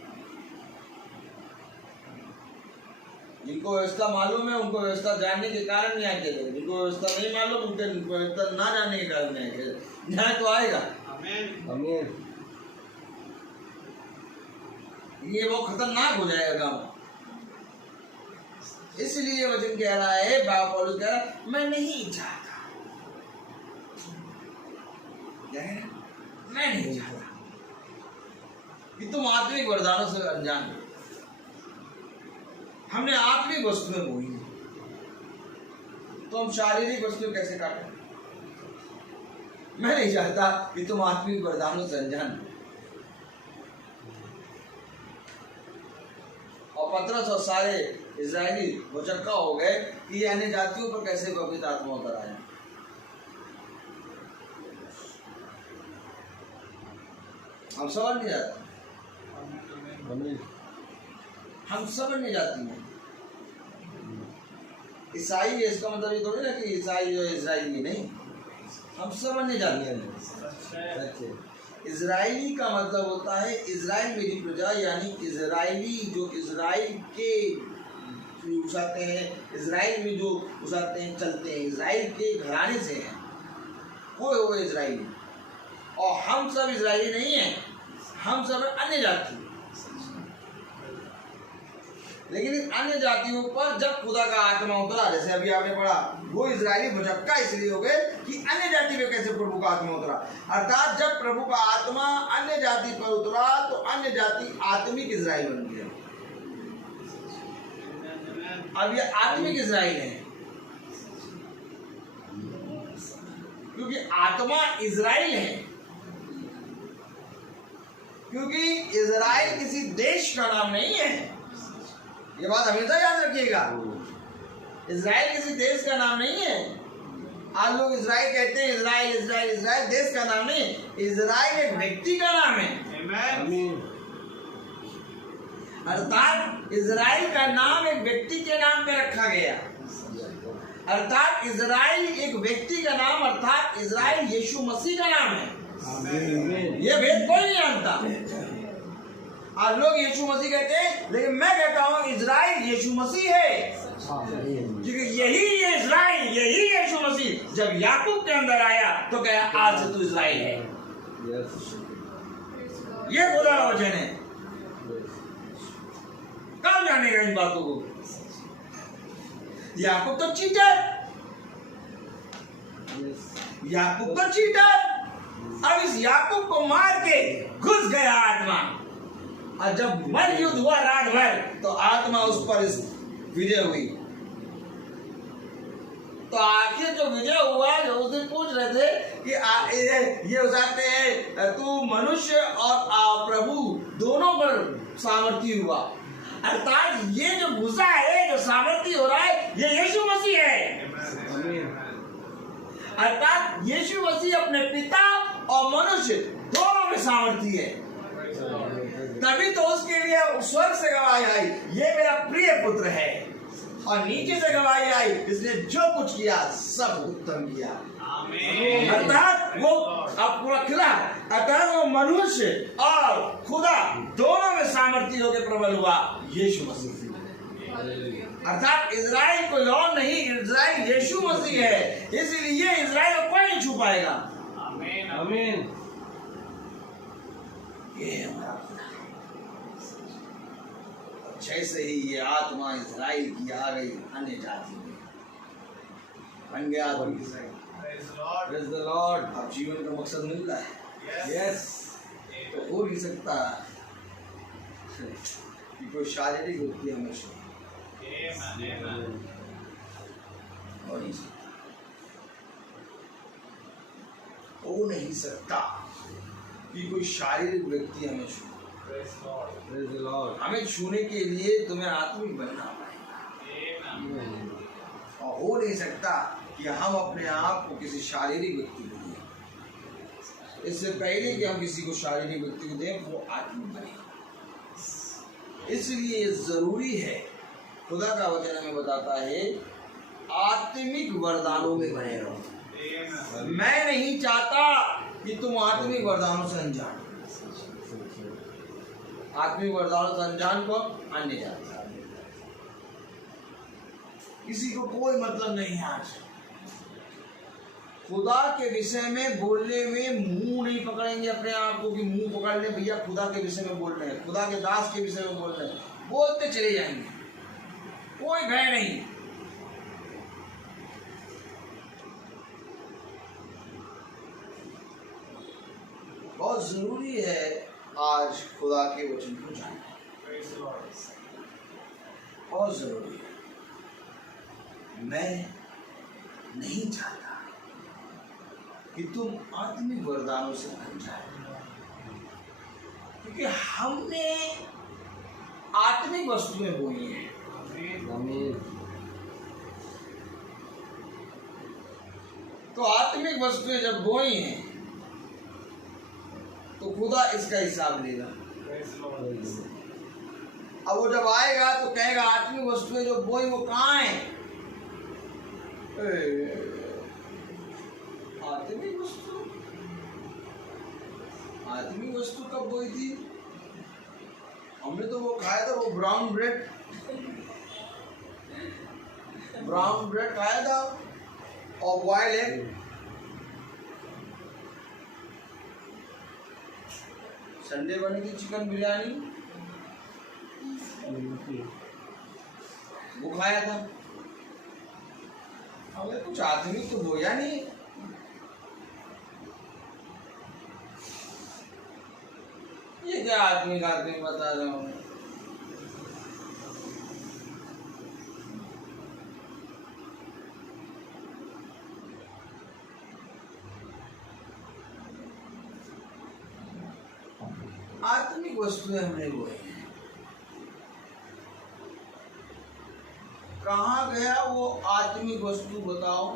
जिनको व्यवस्था मालूम है उनको व्यवस्था जानने के कारण न्याय किया जाएगा, जिनको व्यवस्था नहीं मालूम उनके व्यवस्था ना जानने के कारण न्याय किया जाएगा। न्याय तो आएगा। आमीन। ये वो खतरनाक हो जाएगा गाँव। इसलिए वचन कह रहा है, बाबा पौलुस कह रहा है, मैं नहीं चाहता, मैं नहीं चाहता कि तुम आत्मिक वरदानों से अनजान हो। हमने आत्मिक वस्तुएं बोई तो हम शारीरिक वस्तुएं कैसे काटें? मैं नहीं चाहता कि तुम आत्मिक वरदानों से अनजान हो। और पतरस और सारे इजरायली भुचक्का हो गए कि अन्य जातियों पर कैसे पवित्र आत्मा उतर आया। हम समझ नहीं जाते, हम समझ नहीं जाती हैं। ईसाई है इसका मतलब ये थोड़ी ना कि ईसाई जो इजरायली नहीं, हम समझ नहीं जाते हैं। इजराइली का मतलब होता है इजराइल मेरी प्रजा, यानी इजराइली जो इजराइल के उसाते हैं, इजराइल में जो उसाते हैं, चलते हैं, इजराइल के घराने से हैं, वो इजराइली। और हम सब इजराइली नहीं हैं, हम सब अन्य जाति। लेकिन इन अन्य जातियों पर जब खुदा का आत्मा उतरा, जैसे अभी आपने पढ़ा, वो इजरायली भुचक्का इसलिए हो गए कि अन्य जाति में कैसे प्रभु का आत्मा उतरा। अर्थात जब प्रभु का आत्मा अन्य जाति पर उतरा तो अन्य जाति आत्मिक इजराइल बन गया। अब ये आत्मिक इजराइल है, क्योंकि आत्मा इजराइल है। क्योंकि इजराइल किसी देश का नाम नहीं है, ये बात हमेशा याद रखिएगा। इजराइल किसी देश का नाम नहीं है। आज लोग इजराइल कहते हैं, इजराइल इजराइल इजराइल देश का नाम नहीं, इजराइल एक व्यक्ति का नाम है। आमीन। अर्थात इजराइल का नाम एक व्यक्ति के नाम पे रखा गया। अर्थात इजराइल एक व्यक्ति का नाम, अर्थात इजराइल यीशु मसीह का नाम है। ये भेद कोई नहीं जानता। आज लोग यीशु मसीह कहते हैं, लेकिन मैं कहता हूँ इजराइल यीशु मसीह है। क्योंकि यही ये इजराइल, यही यीशु मसीह जब याकूब के अंदर आया तो कहा आज से तू इजराइल है। ये खुदा का वचन है। कब जानेगा इन बातों को? याकूब तो चीटर, याकूब तो चीटर। अब इस याकूब को मार के घुस गया आत्मा, और जब मन युद्ध हुआ रात भर तो आत्मा उस पर विजय हुई। तो आखिर जो विजय हुआ, जो उस दिन पूछ रहे थे कि ये उसाते हैं तू मनुष्य और प्रभु दोनों पर सामर्थ्य हुआ। अर्थात ये जो घुसा है, जो सामर्थ्य हो रहा है, ये यीशु मसीह है। अर्थात यीशु मसीह अपने पिता और मनुष्य दोनों में सामर्थ्य है। तभी तो उसके लिए स्वर्ग से गवाही आई, ये मेरा प्रिय पुत्र है। और नीचे से गवाही आई, इसने जो कुछ किया सब उत्तम किया। अर्थात वो अब पूरा खिला, अर्थात वो मनुष्य और खुदा दोनों में सामर्थ्य होकर प्रबल हुआ यीशु मसीह। अर्थात इजराइल कोई और नहीं, इजराइल यीशु मसीह है। इसलिए इजराइल को कोई नहीं छू पाएगा। आमीन। ये हमारा जैसे ही ये आत्मा इजराइल की आ गई अन्य जाति में बन गया आदमी इजराइल। Praise the Lord. अब जीवन का मकसद मिल रहा है। Yes. तो हो नहीं सकता कि कोई शारीरिक व्यक्ति हमें हो नहीं सकता, हो नहीं सकता कि कोई शारीरिक व्यक्ति हमें छू। Praise the Lord. हमें छूने के लिए तुम्हें आत्मिक बनना पड़ेगा। और हो नहीं सकता कि हम अपने आप को किसी शारीरिक व्यक्ति को दें। इससे पहले कि हम किसी को शारीरिक व्यक्ति को दें, वो आत्मिक बने। इसलिए जरूरी है, खुदा का वचन हमें बताता है, आत्मिक वरदानों में बने रहो। मैं नहीं चाहता कि तुम आत्मिक वरदानों से अनजान, आत्मिक वरदानों से अनजान को अन्य जानता, किसी को कोई मतलब नहीं है। आज खुदा के विषय में बोलने में मुंह नहीं पकड़ेंगे अपने आप को कि मुंह पकड़ ले भैया खुदा के विषय में बोल रहे हैं, खुदा के दास के विषय में बोल रहे हैं, बोलते चले जाएंगे, कोई भय नहीं। बहुत जरूरी है आज खुदा के वचन को जानना, बहुत जरूरी है। मैं नहीं चाहता कि तुम आत्मिक वरदानों से अनजान, क्योंकि हमने आत्मिक वस्तुएं बोई हैं। तो आत्मिक वस्तुएं जब बोई हैं तो खुदा इसका हिसाब लेगा। अब वो जब आएगा तो कहेगा आत्मिक वस्तुएं जो बोई वो कहाँ हैं? आत्मिक वस्तु, आत्मिक वस्तु कब बोई थी? हमने तो वो खाया था, वो ब्राउन ब्रेड खाया था और बॉयल एग। संडे बनी थी चिकन बिरयानी, वो खाया था। हमें कुछ आत्मिक तो बोया नहीं। ये क्या आत्मिक बता रहा हूँ। आत्मिक वस्तुएं हमने बोई हैं। कहाँ गया वो आत्मिक वस्तु बताओ?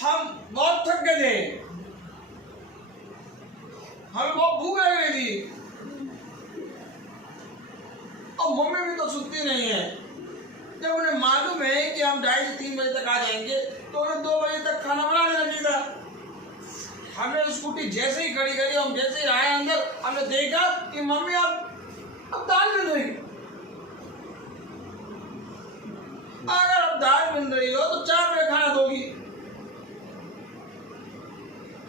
हम बहुत थक गए थे, हम बहुत भूख लग रही थी, और मम्मी भी तो सुनती नहीं है। जब उन्हें मालूम है कि हम 2:30 से 3 बजे तक आ जाएंगे तो उन्हें 2 बजे तक खाना बना देना चाहिए था। हमने स्कूटी जैसे ही खड़ी करी, हम जैसे ही आए अंदर, हमने देखा कि मम्मी अब दाल मिल रही। अगर अब दाल मिल रही हो तो 4 बजे खाना दोगी।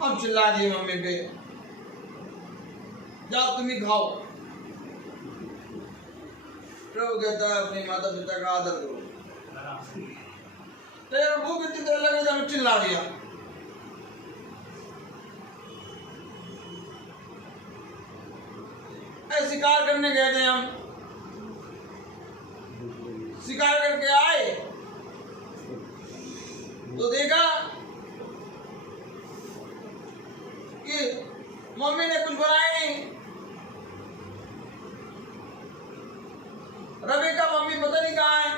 हम चिल्ला दिए मम्मी पे, जाओ तुम ही खाओ। प्रभु कहता है अपने माता पिता का आदर करो। तेरे भूख इतनी देर लगे तो चिल्ला दिया। शिकार करने गए थे हम, शिकार करके आए तो देखा कि मम्मी ने कुछ बनाया नहीं। रवि का मम्मी पता नहीं कहाँ है।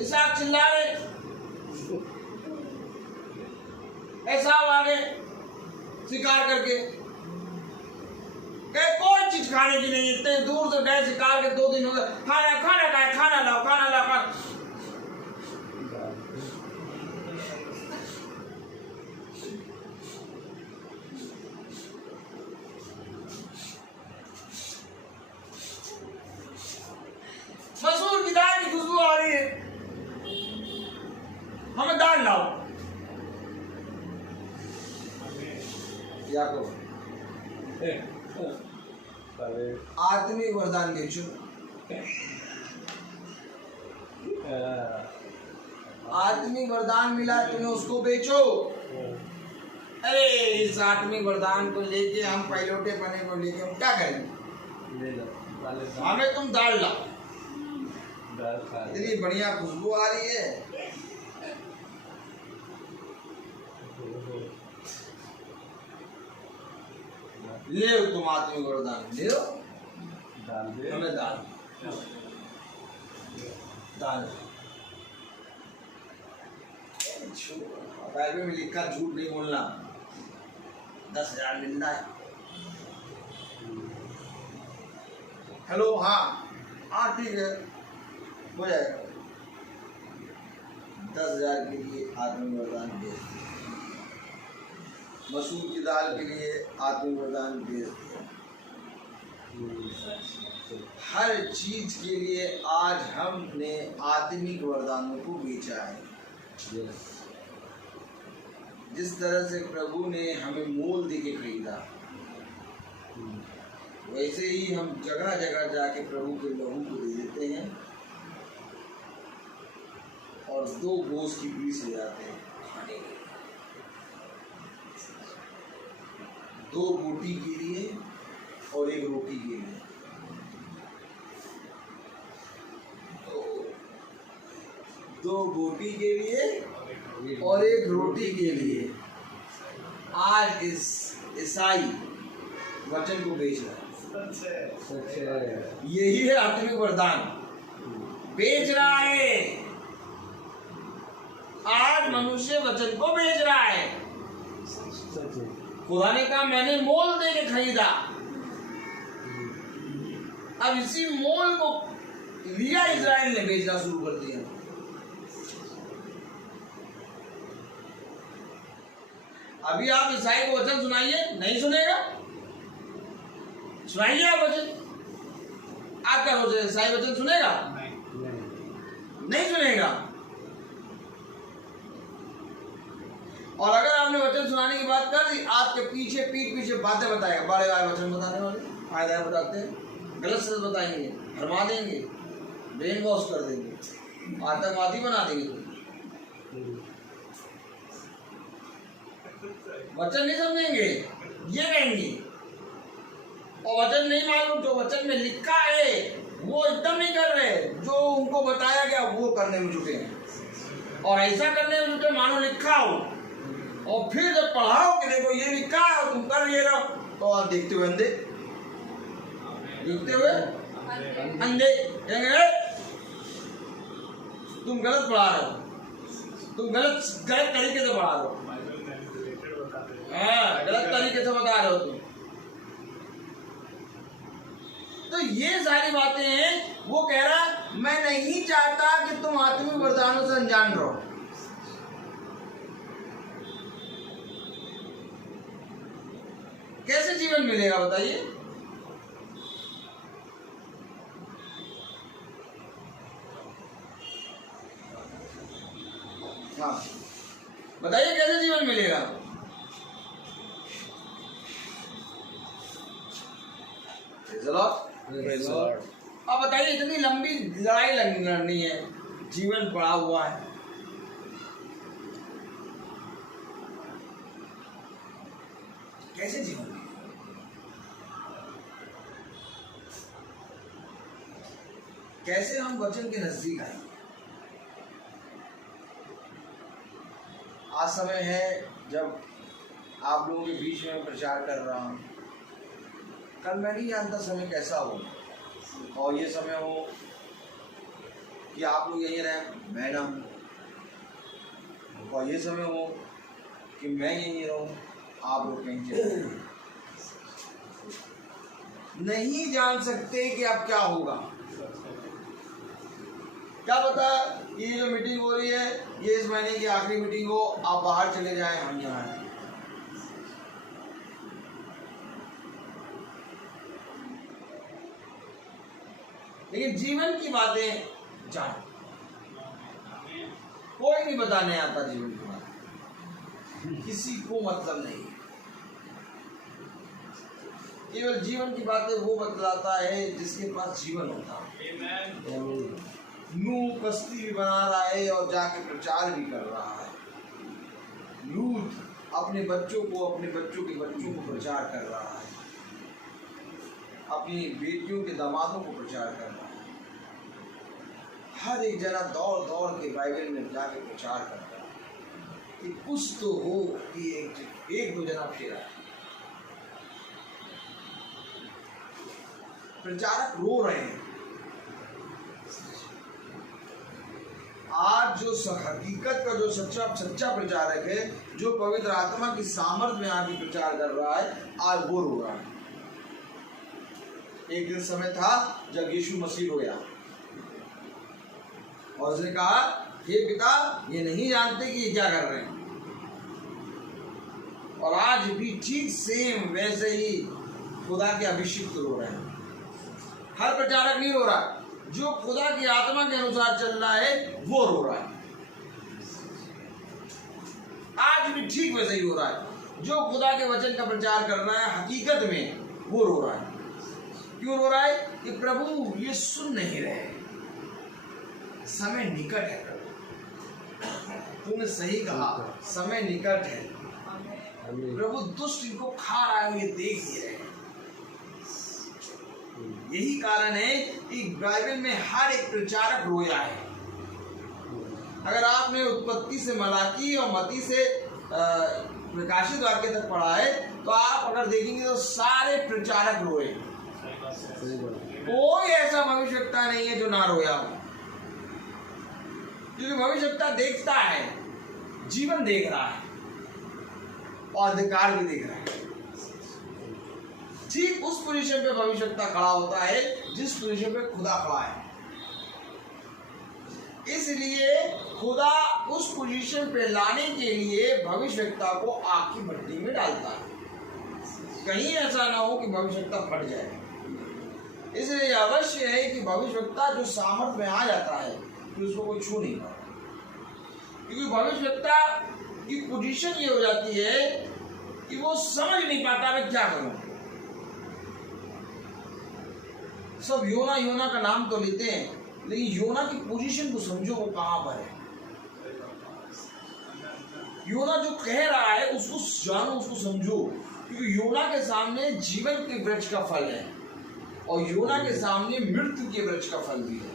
इसाक चिल्ला रहे, ऐसा आगे शिकार करके कहे कोई चीज खाने की नहीं। इतने दूर से गए शिकार के 2 दिन हो गए, खाना खाना खाए, खाना लाओ खाना लाओ खाना। मसूर की दाल की खुशबू आ रही है, हमें दाल लाओ। याकूब आत्मिक वरदान बेचो, आत्मिक वरदान मिला तुम्हें उसको बेचो। अरे इस आत्मिक वरदान को लेके हम पैलोटे बने को लेके हम क्या करेंगे? हमें तुम दाल लाओ। इतनी बढ़िया खुशबू आ रही है। ले तुम आत्मिक वरदान ले लो, हमें दाल दाल। बाइबल में लिखा झूठ नहीं बोलना, 10,000 मिलना है। हेलो, हाँ ठीक है, हो जाएगा। 10,000 के लिए आत्मिक वरदान भेज दिया, मसूर की दाल के लिए आत्मिक वरदान भेज दिया। हर चीज के लिए आज हमने आत्मिक वरदानों को बेचा है। जिस तरह से प्रभु ने हमें मोल दे के खरीदा, वैसे ही हम जगह जगह जाके प्रभु के लहू को दे देते हैं और 2 गोश्त की पीस ले जाते हैं खाने के, 2 बोटी के लिए और 1 रोटी के लिए। तो 2 बोटी के लिए और 1 रोटी के लिए आज इस ईसाई वचन को बेच रहा है। यही है आत्मिक वरदान, बेच रहा है। आज मनुष्य वचन को बेच रहा है। खुदा ने कहा मैंने मोल दे के खरीदा, अब इसी मोल को लिया इजराइल ने बेचना शुरू कर दिया। अभी आप ईसाई को वचन सुनाइए, नहीं सुनेगा। सुनाइए आप वचन, आप क्या सोच रहे, ईसाई वचन सुनेगा? नहीं सुनेगा। और अगर आपने वचन सुनाने की बात कर दी, आपके पीछे पीठ पीछे बातें बताएगा, बड़े बड़े वचन बताने वाले फायदा बताते हैं, गलत सच बताएंगे, भरमा देंगे, ब्रेन वॉश कर देंगे, आतंकवादी बना देंगे। वचन नहीं समझेंगे, ये कहेंगे। और वचन नहीं मालूम, जो वचन में लिखा है वो एकदम नहीं कर रहे, जो उनको बताया गया वो करने में जुटे हैं। और ऐसा करने में जुटे मानो लिखा हो, और फिर जब पढ़ाओ कि देखो ये लिखा है और तुम कर ले रहे हो, तो आप देखते हुए अंधे, देखते हुए अंधे कहेंगे तुम गलत पढ़ा रहे हो, तुम गलत तरीके से पढ़ा रहे हो, गलत तरीके से बता रहे हो तुम। तो ये सारी बातें हैं। वो कह रहा मैं नहीं चाहता कि तुम आत्मिक वरदानों से अनजान रहो। कैसे जीवन मिलेगा बताइए? हाँ बताइए कैसे जीवन मिलेगा? अब बताइए, इतनी लंबी लड़ाई लड़नी है, जीवन पड़ा हुआ है, कैसे जीवन? कैसे हम वचन के नजदीक आए? आज समय है जब आप लोगों के बीच में प्रचार कर रहा हूं। कल मैं नहीं जानता समय कैसा हो, और ये समय हो कि आप लोग यहीं रहें, मैं ना हूँ, और ये समय हो कि मैं यहीं रहूँ, आप लोग कहीं चले। नहीं जान सकते कि अब क्या होगा। क्या पता ये जो मीटिंग हो रही है ये इस महीने की आखिरी मीटिंग हो, आप बाहर चले जाएं, हम यहाँ हैं। लेकिन जीवन की बातें जान, कोई नहीं बताने आता जीवन की बात, किसी को मतलब नहीं। केवल जीवन की बातें वो बतलाता है जिसके पास जीवन होता है। नूह कश्ती भी बना रहा है और जाके प्रचार भी कर रहा है। लूत अपने बच्चों को, अपने बच्चों के बच्चों को प्रचार कर रहा है, अपनी बेटियों के दामादों को प्रचार कर रहा है। हर एक जना दौड़ दौड़ के बाइबल में जाके प्रचार कर रहा है कि कुछ तो हो कि एक दो जना फेरा। प्रचारक रो रहे हैं। आज आज जो हकीकत का जो सच्चा प्रचारक है, जो पवित्र आत्मा की सामर्थ में आके प्रचार कर रहा है, आज वो रो रहा है। एक दिन समय था जब यीशु मसीह रोया और उसने कहा, हे पिता, ये नहीं जानते कि ये क्या कर रहे हैं। और आज भी ठीक सेम वैसे ही खुदा के अभिषिक्त रो रहे हैं। हर प्रचारक नहीं रो रहा, जो खुदा की आत्मा के अनुसार चल रहा है वो रो रहा है। आज भी ठीक वैसे ही हो रहा है। जो खुदा के वचन का प्रचार कर रहा है हकीकत में वो रो रहा है। क्यों रो रहा है? कि प्रभु ये सुन नहीं रहे, समय निकट है। प्रभु तुमने सही कहा, समय निकट है। प्रभु दुष्ट इनको खा रहा है, ये देख नहीं रहे। यही कारण है कि बाइबल में हर एक प्रचारक रोया है। अगर आपने उत्पत्ति से मलाकी और मती से प्रकाशित वाक्य तक पढ़ा है तो आप अगर देखेंगे तो सारे प्रचारक रोए। कोई ऐसा भविष्यवक्ता नहीं है जो ना रोया हो, क्योंकि भविष्यवक्ता देखता है, जीवन देख रहा है और अधिकार भी देख रहा है। ठीक उस पोजीशन पे भविष्यवक्ता खड़ा होता है जिस पोजीशन पे खुदा खड़ा है। इसलिए खुदा उस पोजीशन पे लाने के लिए भविष्यवक्ता को आग की भट्टी में डालता है, कहीं ऐसा ना हो कि भविष्यवक्ता फट जाए। इसलिए अवश्य है कि भविष्यवक्ता जो सामर्थ में आ जाता है फिर उसको कोई छू नहीं पाता, क्योंकि भविष्यवक्ता की पोजीशन ये हो जाती है कि वो समझ नहीं पाता मैं क्या करूं। सब योना का नाम तो लेते हैं, लेकिन योना की पोजीशन को समझो वो कहां पर है। योना जो कह रहा है उसको जानो, उसको समझो, क्योंकि योना के सामने जीवन के वृक्ष का फल है और योना के सामने मृत्यु के वृक्ष का फल भी है।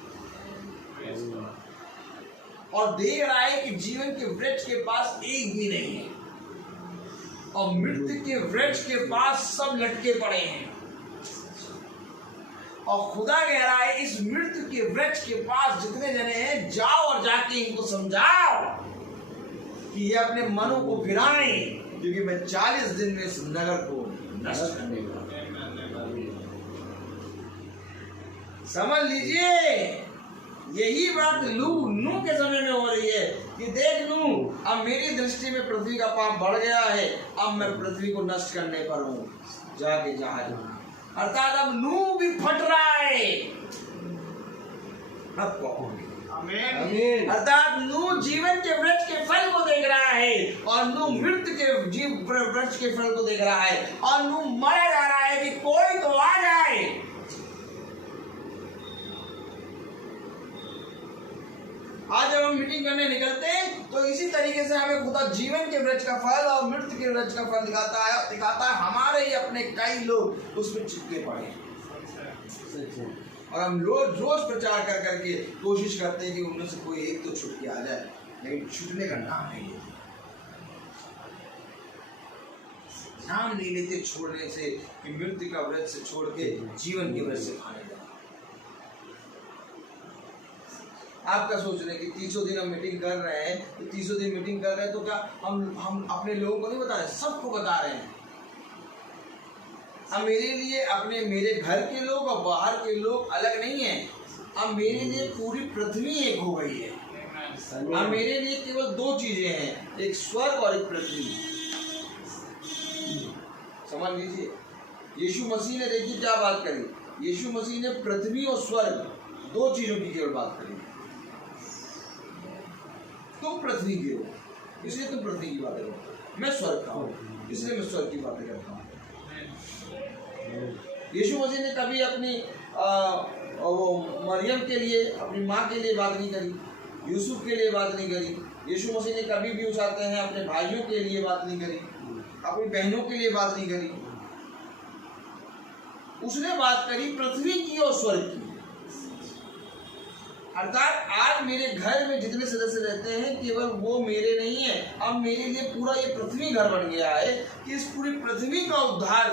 और देख रहा है कि जीवन के वृक्ष के पास एक भी नहीं है और मृत्यु के वृक्ष के पास सब लटके पड़े हैं। और खुदा कह रहा है इस मृत्यु के वृक्ष के पास जितने जने हैं, जाओ और जाके इनको समझाओ कि ये अपने मनों को फिराएं, क्योंकि मैं 40 दिन में इस नगर को नष्ट करने वाला। समझ लीजिए, यही बात नूह के समय में हो रही है कि देख नूह, अब मेरी दृष्टि में पृथ्वी का पाप बढ़ गया है, अब मैं पृथ्वी को नष्ट करने पर हूँ, जाके जहाज। अर्थात अब नूह भी फट रहा है। अब आमीन। अर्थात नूह जीवन के वृक्ष के फल को देख रहा है और नूह मृत्यु के वृक्ष के फल को देख रहा है और नूह मरा जा रहा है कि कोई तो आ जाए। आज जब हम मीटिंग करने निकलते हैं तो इसी तरीके से हमें खुदा जीवन के वृक्ष का फल और मृत्यु के वृक्ष का फल दिखाता है। हमारे ही अपने कई लोग उस पर चिपके पड़े हैं और हम रोज प्रचार कर करके कोशिश करते हैं कि उनमें से कोई एक तो छूट के आ जाए, लेकिन छूटने का नाम नहीं लेते। नाम नहीं लेते छोड़ने से कि मृत्यु का वृक्ष से छोड़ के जीवन के वृक्ष से खाने जाए। आप क्या सोच रहे हैं कि 300 दिन हम मीटिंग कर रहे हैं, तो 300 दिन मीटिंग कर रहे हैं तो क्या हम अपने लोगों को नहीं बता रहे, सबको बता रहे हैं। अब मेरे लिए मेरे घर के लोग और बाहर के लोग अलग नहीं हैं। अब मेरे लिए पूरी पृथ्वी एक हो गई है। अब मेरे लिए केवल 2 चीजें हैं, एक स्वर्ग और एक पृथ्वी। समझ लीजिए, यीशु मसीह ने देखिए क्या बात करी। यीशु मसीह ने पृथ्वी और स्वर्ग 2 चीजों की केवल बात करी। तुम पृथ्वी के हो इसलिए तुम पृथ्वी की बातें करो, मैं स्वर्ग का हूँ इसलिए मैं स्वर्ग की बातें करता हूँ। यीशु मसीह ने कभी अपनी वो मरियम के लिए, अपनी माँ के लिए बात नहीं करी, यूसुफ के लिए बात नहीं करी। यीशु मसीह ने कभी भी उठाते हैं अपने भाइयों के लिए बात नहीं करी, अपनी बहनों के लिए बात नहीं करी। उसने बात करी पृथ्वी की और स्वर्ग की। अर्थात आज मेरे घर में जितने सदस्य रहते हैं केवल वो मेरे नहीं है, अब मेरे लिए पूरा ये पृथ्वी घर बन गया है कि इस पूरी पृथ्वी का उद्धार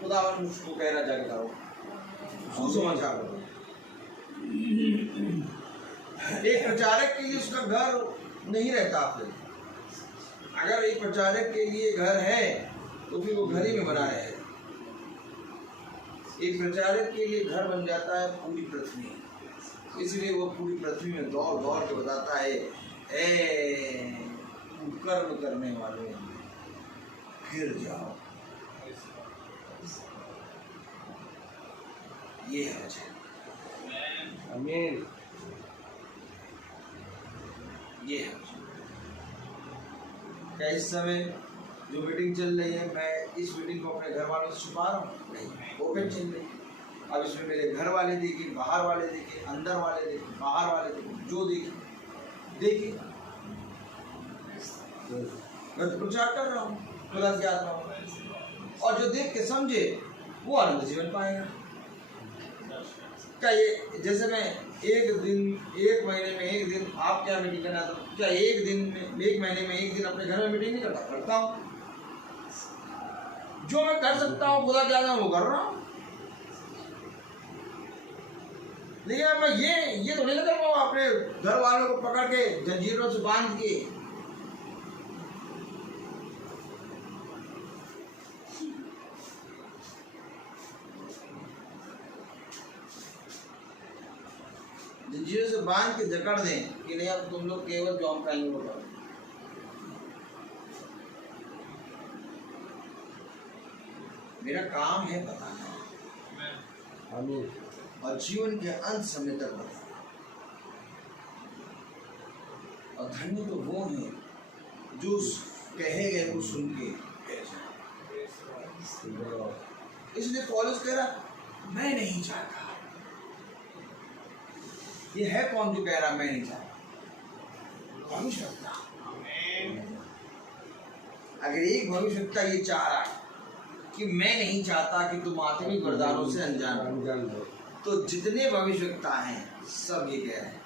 खुदावन मुझको कहना जाके करो, सुसमाचार करो। एक प्रचारक के लिए उसका घर नहीं रहता। फिर अगर एक प्रचारक के लिए घर है तो फिर वो घर ही में बना रहे। एक प्रचारक के लिए घर बन जाता है पूरी पृथ्वी, इसलिए वो पूरी पृथ्वी में दौड़ दौड़ के बताता है, ए कर्म करने वाले फिर जाओ। ये है वचन। आमीन। ये है क्या इस समय जो मीटिंग चल रही है, मैं इस मीटिंग को अपने घर वालों से छुपा रहा हूँ? नहीं, ओपन चल रही है। अब इसमें मेरे घर वाले देखे, बाहर वाले देखे, अंदर वाले देखे, बाहर वाले देखे, जो देखे मैं तो प्रचार कर रहा हूँ, खुदा की आत्मा में। और जो देख के समझे वो आनंद जीवन पाएगा। क्या ये जैसे मैं एक महीने में एक दिन आप क्या मीटिंग करना, तो क्या एक महीने में एक दिन अपने घर में मीटिंग नहीं करता हूँ। जो मैं कर सकता हूँ खुदा के आत्मा वो कर रहा हूँ। लेकिन अब मैं ये तो नहीं कर पाऊँ अपने घर वालों को पकड़ के जंजीरों से बांध के। जंजीरों से बांध के जकड़ दें कि नहीं अब तुम लोग केवल जॉब का ही होगा। मेरा काम है बताना आमीन। और जीवन के अंत समय तक बताना। और धन्य तो वो हैं जो कहे गए को सुन के कह जाए। इसलिए पौलुस कह रहा मैं नहीं चाहता। ये है कौन जो कह रहा मैं नहीं चाहता? भविष्यवक्ता। अगर एक भविष्यवक्ता ये चाह रहा है कि मैं नहीं चाहता कि तुम आत्मिक वरदानों से अनजान हो, तो जितने भविष्यवक्ता हैं सब ये कह रहे हैं,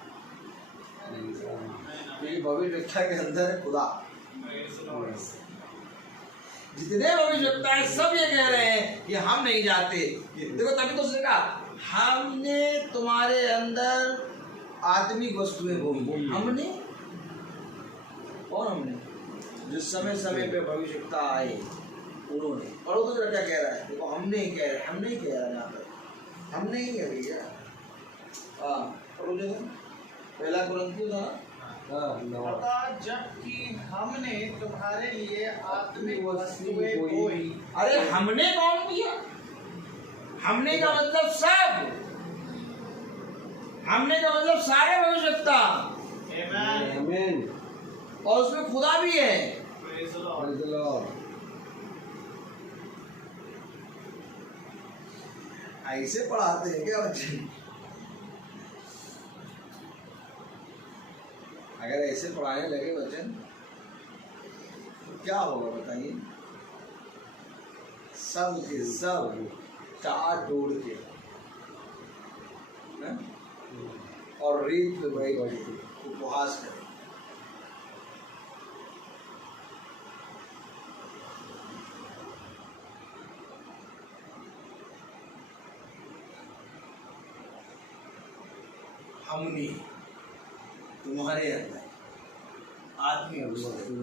क्योंकि भविष्यवक्ता के अंदर है खुदा। जितने भविष्यवक्ता हैं सब ये कह रहे हैं कि हम नहीं चाहते। देखो तभी तो उसने कहा हमने तुम्हारे अंदर आत्मिक वस्तुएं बोई। हमने और हमने जो समय समय पे भविष्यवक्ता आए उन्होंने। और वो तो क्या कह रहा है, देखो हमने ही कह रहे हैं, हमने ही कह रहा है यहाँ पर, हमने ही कह भैया। पहला कुरिन्थियों था जबकि हमने तुम्हारे लिए आत्मिक वस्तुएं बोई। अरे हमने कौन किया? हमने का मतलब सब, हमने का मतलब सारे भविष्यवक्ता। आमीन। और उसमें खुदा भी है। Praise the Lord. ऐसे पढ़ाते हैं क्या बच्चे? अगर ऐसे पढ़ाने लगे वचन तो क्या होगा बताइए? सब के सब चार जोड़ के है? और रेत पे बैठ के उपवास करें। हमने तुम्हारे अंदर आत्मिक वस्तु।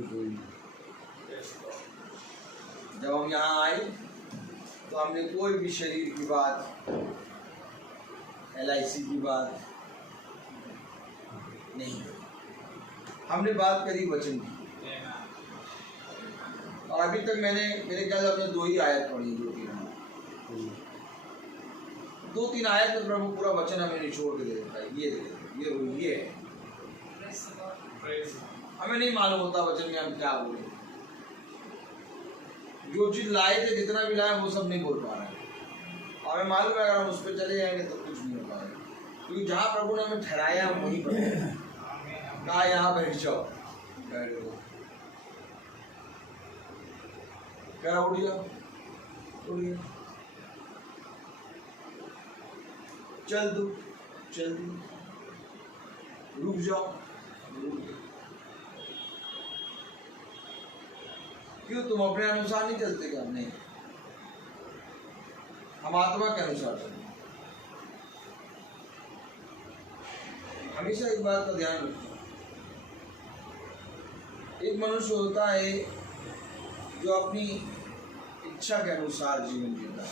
जब हम यहाँ आए तो हमने कोई भी शरीर की बात, LIC की बात नहीं करी। हमने बात करी वचन की। और अभी तक मैंने मेरे ख्याल से दो ही आयत पढ़ी, 2-3 आयत में प्रभु पूरा वचन हमें निचोड़ के दे देता है। ये है। हमें नहीं मालूम होता वचन में हम क्या बोले। जो चीज लाए थे, जितना भी लाए वो सब नहीं बोल पा रहे हैं। और हमें मालूम है अगर हम उस पर चले जाएंगे तो कुछ नहीं हो पाएगा, क्योंकि जहाँ प्रभु ने हमें ठहराया हम वहीं पर कहा यहाँ बैठ जाओ, बैठ दो, कह उठ जाओ, उठ चल दो, चल दो, रुक जाओ, क्यों? तुम अपने अनुसार नहीं चलते क्या? नहीं, हम आत्मा के अनुसार चलते। हमेशा एक बात का ध्यान रखो, एक मनुष्य होता है जो अपनी इच्छा के अनुसार जीवन जीता है,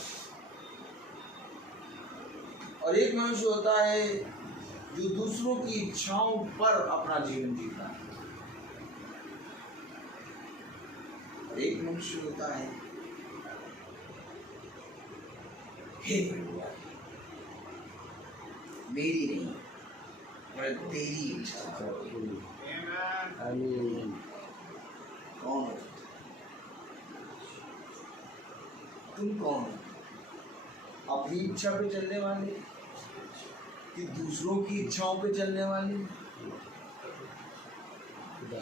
और एक मनुष्य होता है जो दूसरों की इच्छाओं पर अपना जीवन जीता है, और एक मनुष्य होता है हे भगवान मेरी नहीं पर तेरी इच्छा। कौन हो तुम? कौन हो? अपनी इच्छा पे चलने वाले कि दूसरों की इच्छाओं पे चलने वाले?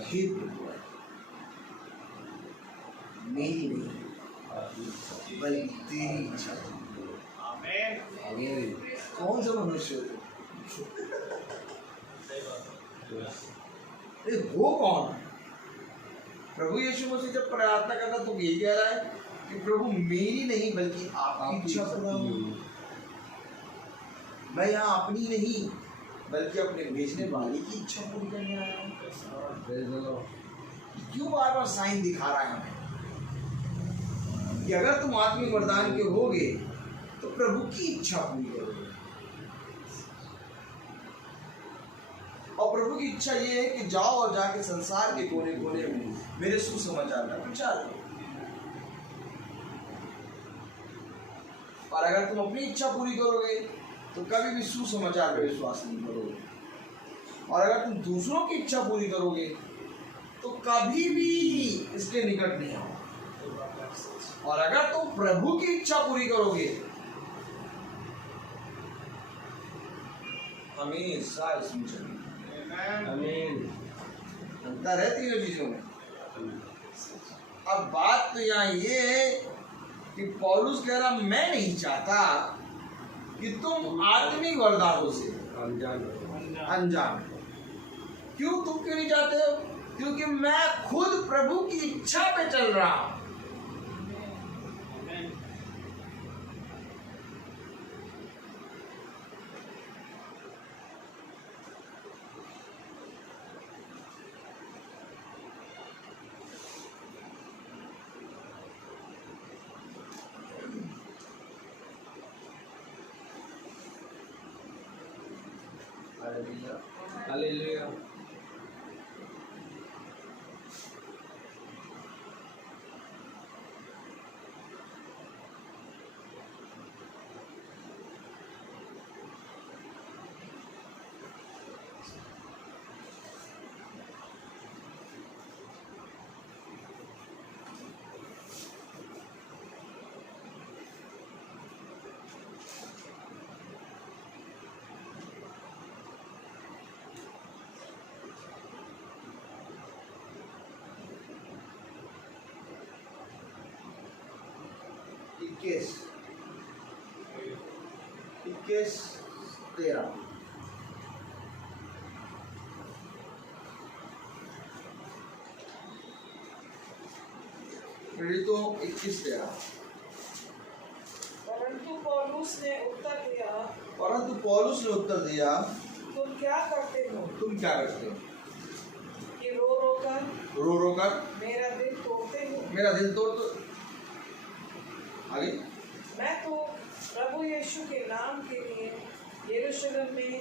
हे भगवान मेरी नहीं बल्कि तेरी इच्छा। आमीन। कौन सा मनुष्य हो? वो कौन है? प्रभु यीशु मसीह जब प्रार्थना करता तो यही कह रहा है कि प्रभु मेरी नहीं बल्कि आपकी इच्छा पूरा हो। मैं यहाँ अपनी नहीं बल्कि अपने भेजने वाले की इच्छा पूरी करने आया हूँ। क्यों बार बार साइन दिखा रहा है हमें कि अगर तुम आत्मिक वरदान के होगे तो प्रभु की इच्छा पूरी करोगे। और प्रभु की इच्छा ये है कि जाओ और जाके संसार के कोने कोने में मेरे सुसमाचार का प्रचार करो। और अगर तुम अपनी इच्छा पूरी करोगे तो कभी भी सुसमाचार पर विश्वास नहीं करोगे, और अगर तुम दूसरों की इच्छा पूरी करोगे तो कभी भी इसके निकट नहीं आओगे, और अगर तुम प्रभु की इच्छा पूरी करोगे हमेशा इसमें चलेंगे। अंतर है तीनों चीजों में। अब बात तो यहाँ ये है कि पौलुस कह रहा मैं नहीं चाहता कि तुम आत्मिक वरदानों से अनजान। क्यों? तुम क्यों नहीं चाहते हो? क्योंकि मैं खुद प्रभु की इच्छा पे चल रहा हूं। हालेलुया। इक्कीस 13 तो 21-13। परंतु पौलुस ने उत्तर दिया तुम क्या करते हो? तुम क्या करते हो? कि रो रो कर मेरा दिल तोड़ दो। आगे मैं तो प्रभु यीशु के नाम के लिए यरूशलेम में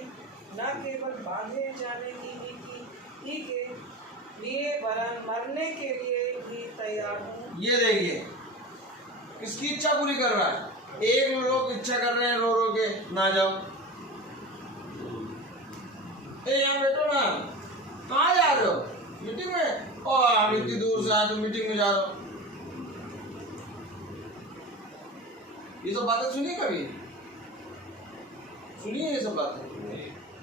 न केवल बांधे जाने की नीति के लिए वरन मरने के लिए भी तैयार हूँ। ये देखिए किसकी इच्छा पूरी कर रहा है? एक लोग इच्छा कर रहे हैं रो रो के ना जाओ। यहाँ बैठो ना, कहाँ जा रहे हो? मीटिंग में? और हम इतनी दूर से आए तो मीटिंग में जा रहे हो। ये सब बातें सुनिए, कभी सुनिए ये सब बातें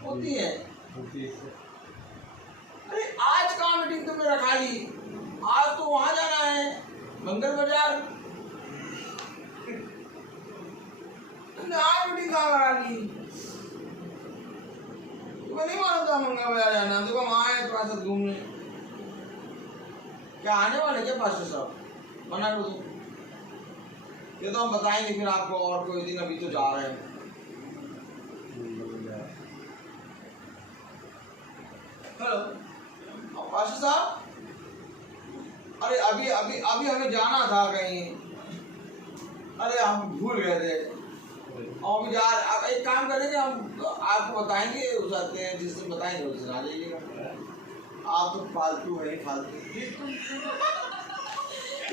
होती है। अरे आज कहाँ मीटिंग तुमने रखा ली? आज तो वहां जाना है मंगल बाजार। तुमने आज मीटिंग कहाँ करा ली? तुम्हें नहीं मालूम था मंगल बाजार जाना? देखो हम आए थोड़ा सा घूमने। क्या आने वाले क्या पास्टर साहब? मना कर दो। ये तो हम बताएंगे फिर आपको और कोई दिन, अभी तो जा रहे हैं। हेलो पास्टर साहब, अरे अभी अभी अभी हमें जाना था कहीं, अरे हम भूल गए थे और अभी जा अब एक काम करेंगे, हम आपको बताएंगे उस आते हैं जिस दिन बताएंगे उस दिन आ जाइएगा। आप तो फालतू है, फालतू।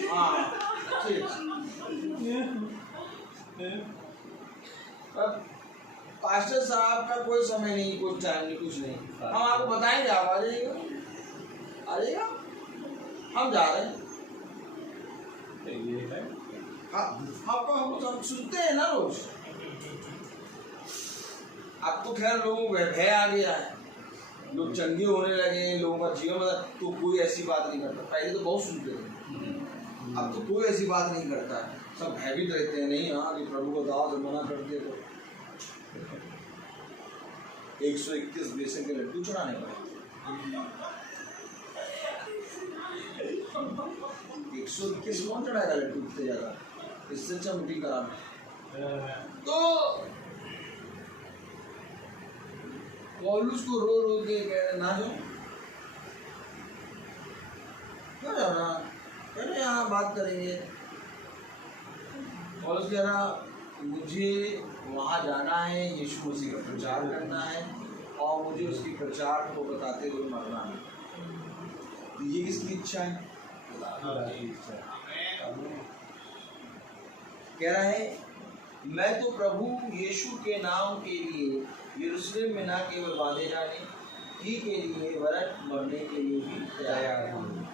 हाँ ठीक। पास्टर साहब का कोई समय नहीं, कोई टाइम नहीं, कुछ नहीं, हम आपको बताएंगे, आप आ जाइएगा, आ जाइएगा, हम जा रहे हैं। आपको हम सुनते हैं ना रोज। अब तो खैर लोगों को भय आ गया है, लोग चंगे होने लगे, लोगों का जीवन में तो कोई ऐसी बात नहीं करता। पहले तो बहुत सुनते थे, अब तो कोई ऐसी बात नहीं करता है, सब भयभीत रहते हैं। नहीं हाँ कि प्रभु को दावा मना कर दिए तो 121 बेसन के लड्डू चढ़ाने पड़े। 121 कौन चढ़ाएगा लड्डू इतने ज्यादा, इससे अच्छा मीटिंग कराना। तो पौलुस को रो रो के कह रहे ना जाओ, क्यों जाना, कह रहे यहाँ बात करेंगे। पौलुस कह रहा मुझे वहाँ जाना है, यीशु मसीह का प्रचार करना है और मुझे उसकी प्रचार को बताते हुए मरना है। तो ये किसकी इच्छा है? कह रहा है मैं तो प्रभु यीशु के नाम के लिए यरूशलेम में न केवल बांधे जाने ही के लिए वरन मरने के लिए भी तैयार हूँ।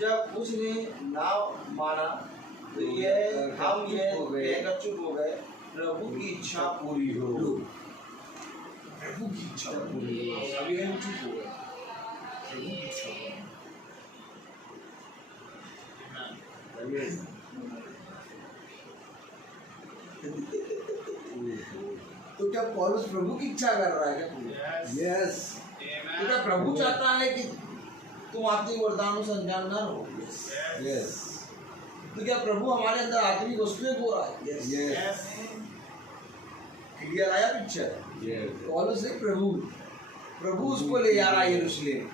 जब उसने नाम माना तो हम ये चुप हो गए, प्रभु की इच्छा पूरी हो, प्रभु की इच्छा पूरी हो, अभी हम चुप हो गए, प्रभु की इच्छा। तो क्या पौलुस प्रभु की इच्छा कर रहा है क्या? यस। तो क्या प्रभु चाहता है कि तुम आत्मिक वरदानों से अनजान ना रहो? यस। तो क्या प्रभु हमारे अंदर आत्मिक वस्तुएं बो रहा है? यस। क्लियर आया पिक्चर? पौलुस ने प्रभु उसको ले जा रहा है यरूशलेम,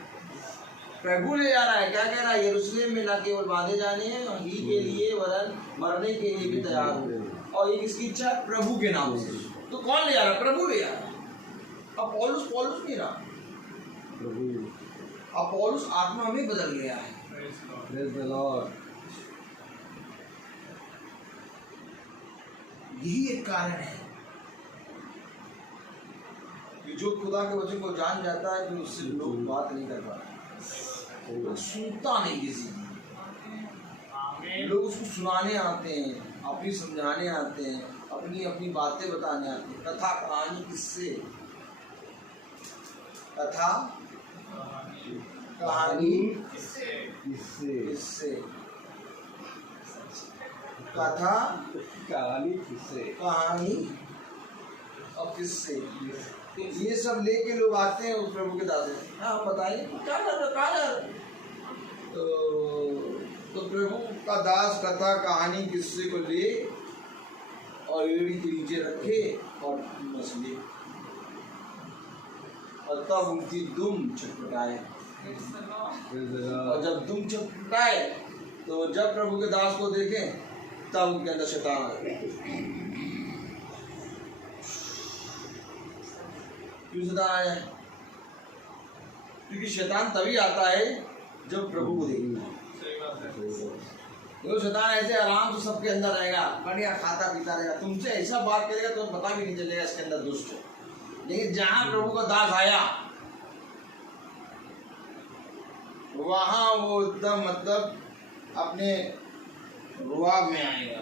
प्रभु ले जा रहा है। क्या कह रहा है? यरूशलेम में न केवल बांधे जाने हैं ही के लिए वरन मरने के लिए भी तैयार हो। और ये किसकी इच्छा है? प्रभु के नाम से। तो कौन ले जा रहा है? प्रभु ले जा रहा है। अब पौलुस नहीं रहा, अब पौलुस आत्मा में बदल गया है। यही एक कारण है कि जो खुदा के वचन को जान जाता है फिर उससे लोग बात नहीं कर पाते, सुनता नहीं किसी की। लोग उसको सुनाने आते हैं, अपनी समझाने आते हैं, अपनी अपनी बातें बताने आते हैं। कथा कहानी किससे? कथा कहानी किससे? कथा कहानी किससे? कहानी और किससे? ये सब लेके लोग आते हैं उस प्रभु के दास। हाँ बताइए क्या कर रहे? तो प्रभु का दास कथा कहानी किस्से को ले और एड़ी के नीचे रखे और मछली, और तब उनकी दुम छटपटाए। और जब दुम छटपटाए तो जब प्रभु के दास को देखें तब उनके अंदर शैतान आ गया। क्यों शैतान आया? क्योंकि शैतान तभी आता है जब प्रभु को देखेगा। तो शैतान ऐसे आराम से सबके अंदर रहेगा, बढ़िया खाता पीता रहेगा, तुमसे ऐसा बात करेगा तो पता भी नहीं चलेगा इसके अंदर दुष्ट है। लेकिन जहां प्रभु का दास आया वहां वो एकदम मतलब अपने रुआब में आएगा।